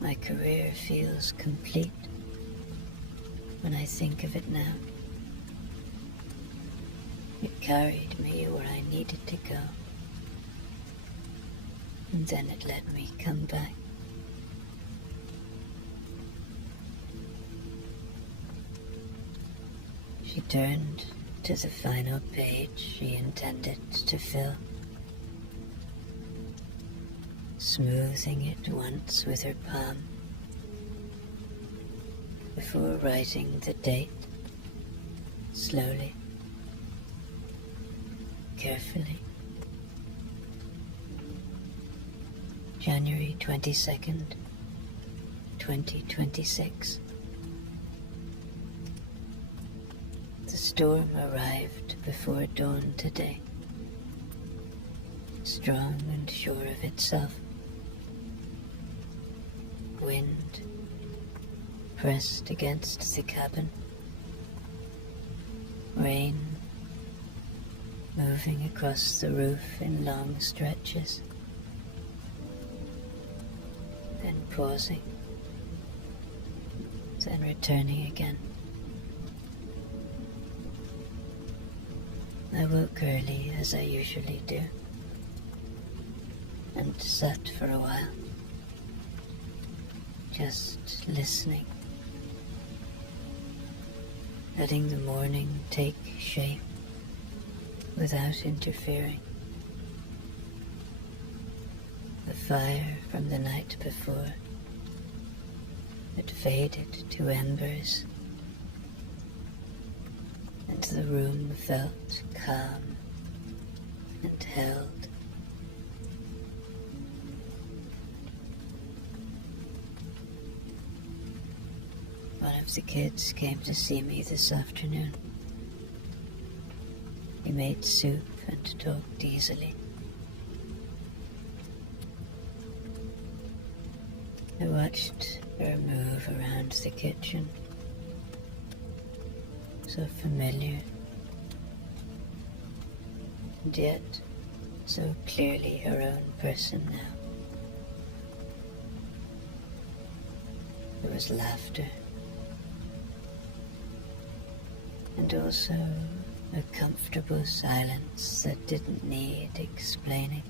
My career feels complete when I think of it now. It carried me where I needed to go, and then it let me come back. She turned to the final page she intended to fill, smoothing it once with her palm before writing the date slowly, carefully. January 22nd, 2026. The storm arrived before dawn today, strong and sure of itself. Wind pressed against the cabin, rain moving across the roof in long stretches, then pausing, then returning again. I woke early, as I usually do, and sat for a while, just listening, letting the morning take shape without interfering. The fire from the night before had faded to embers, and the room felt calm and held. One of the kids came to see me this afternoon. He made soup and talked easily. I watched her move around the kitchen, so familiar, and yet so clearly her own person now. There was laughter, and also a comfortable silence that didn't need explaining.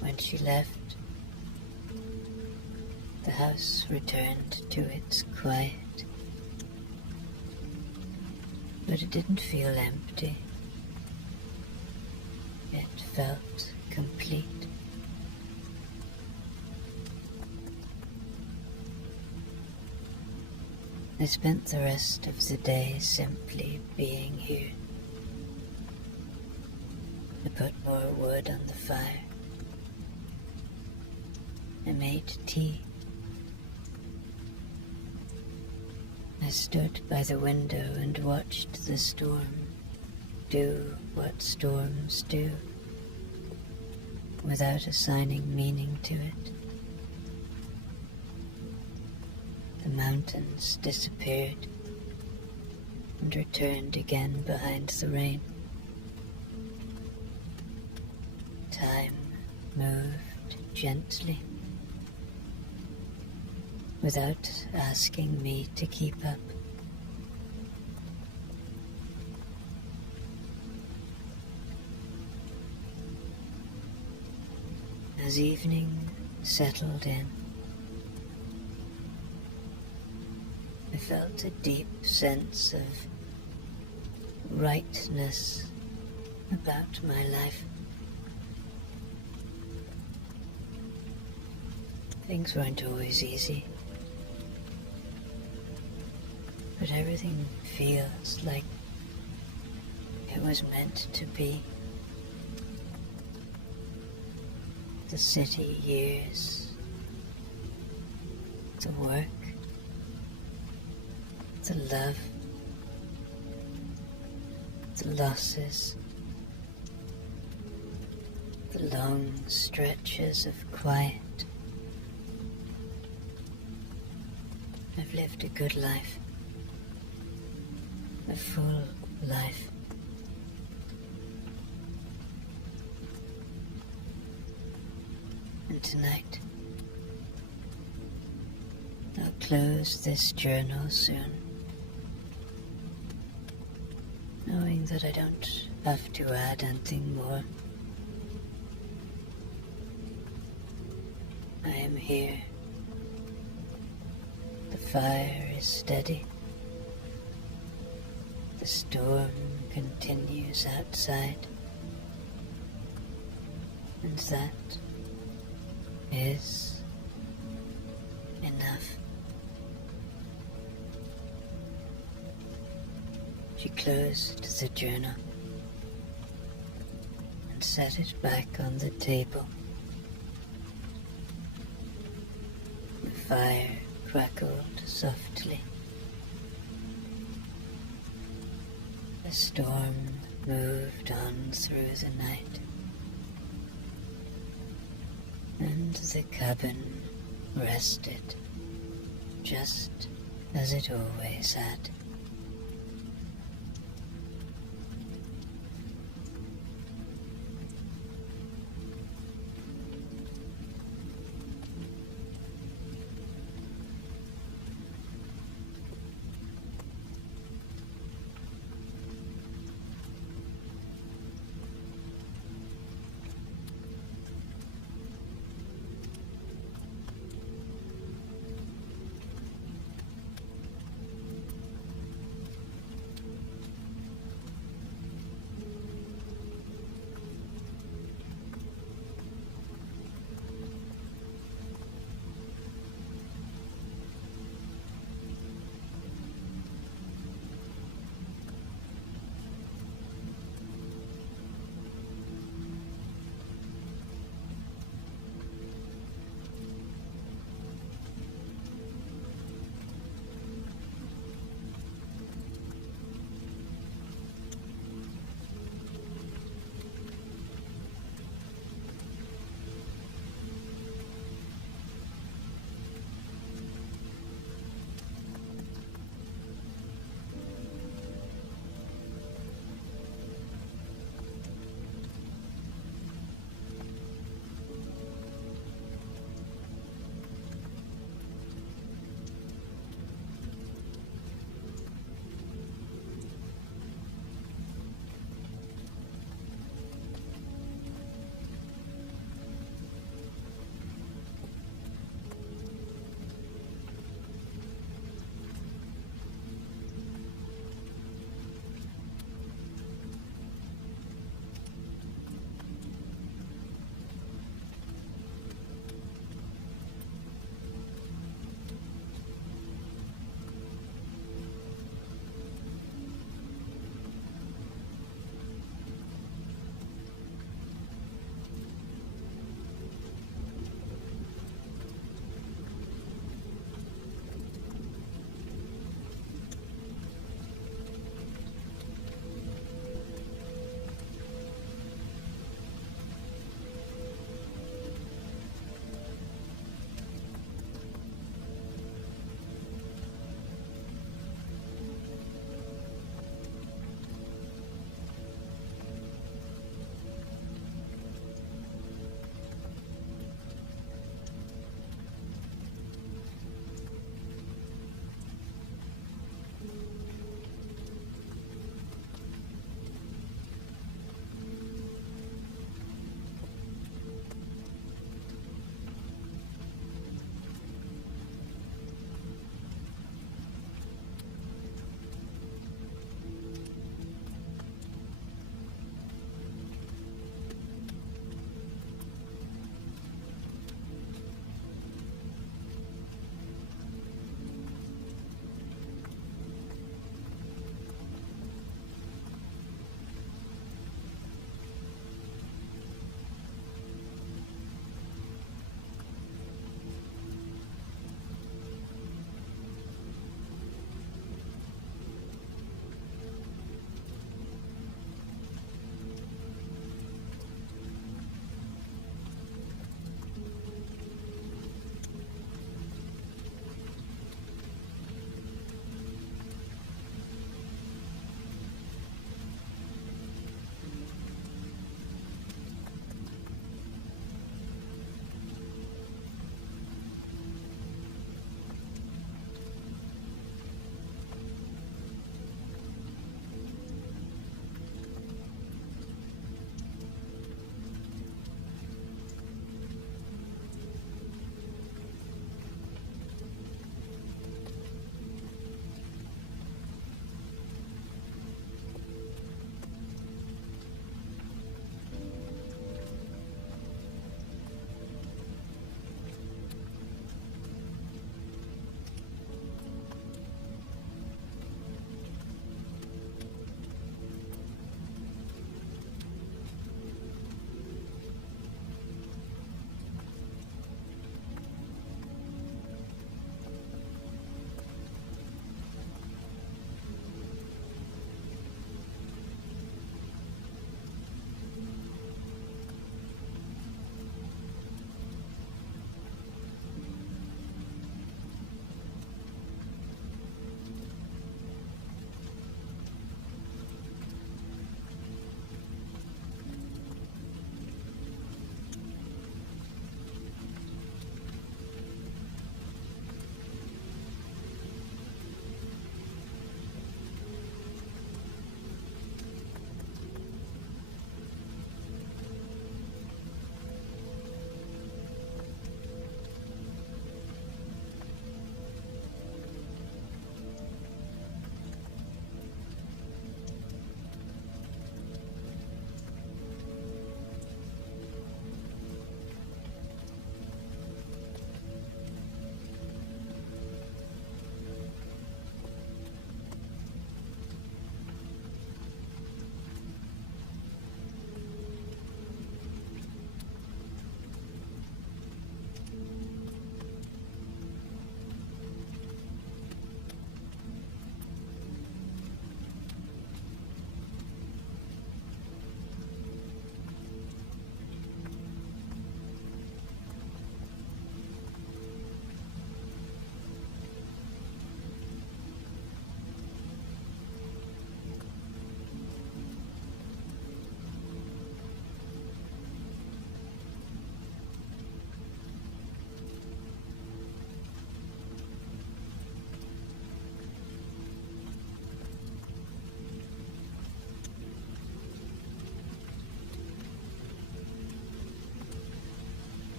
When she left, the house returned to its quiet, but it didn't feel empty. It felt complete. I spent the rest of the day simply being here. I put more wood on the fire. I made tea. I stood by the window and watched the storm do what storms do, without assigning meaning to it. The mountains disappeared and returned again behind the rain. Time moved gently, without asking me to keep up. As evening settled in, I felt a deep sense of rightness about my life. Things weren't always easy, but everything feels like it was meant to be. The city years, the work, the love, the losses, the long stretches of quiet. I've lived a good life, a full life. And tonight, I'll close this journal soon, knowing that I don't have to add anything more. I am here. The fire is steady. The storm continues outside. And that is enough. She closed the journal and set it back on the table. The fire crackled softly. The storm moved on through the night, and the cabin rested just as it always had.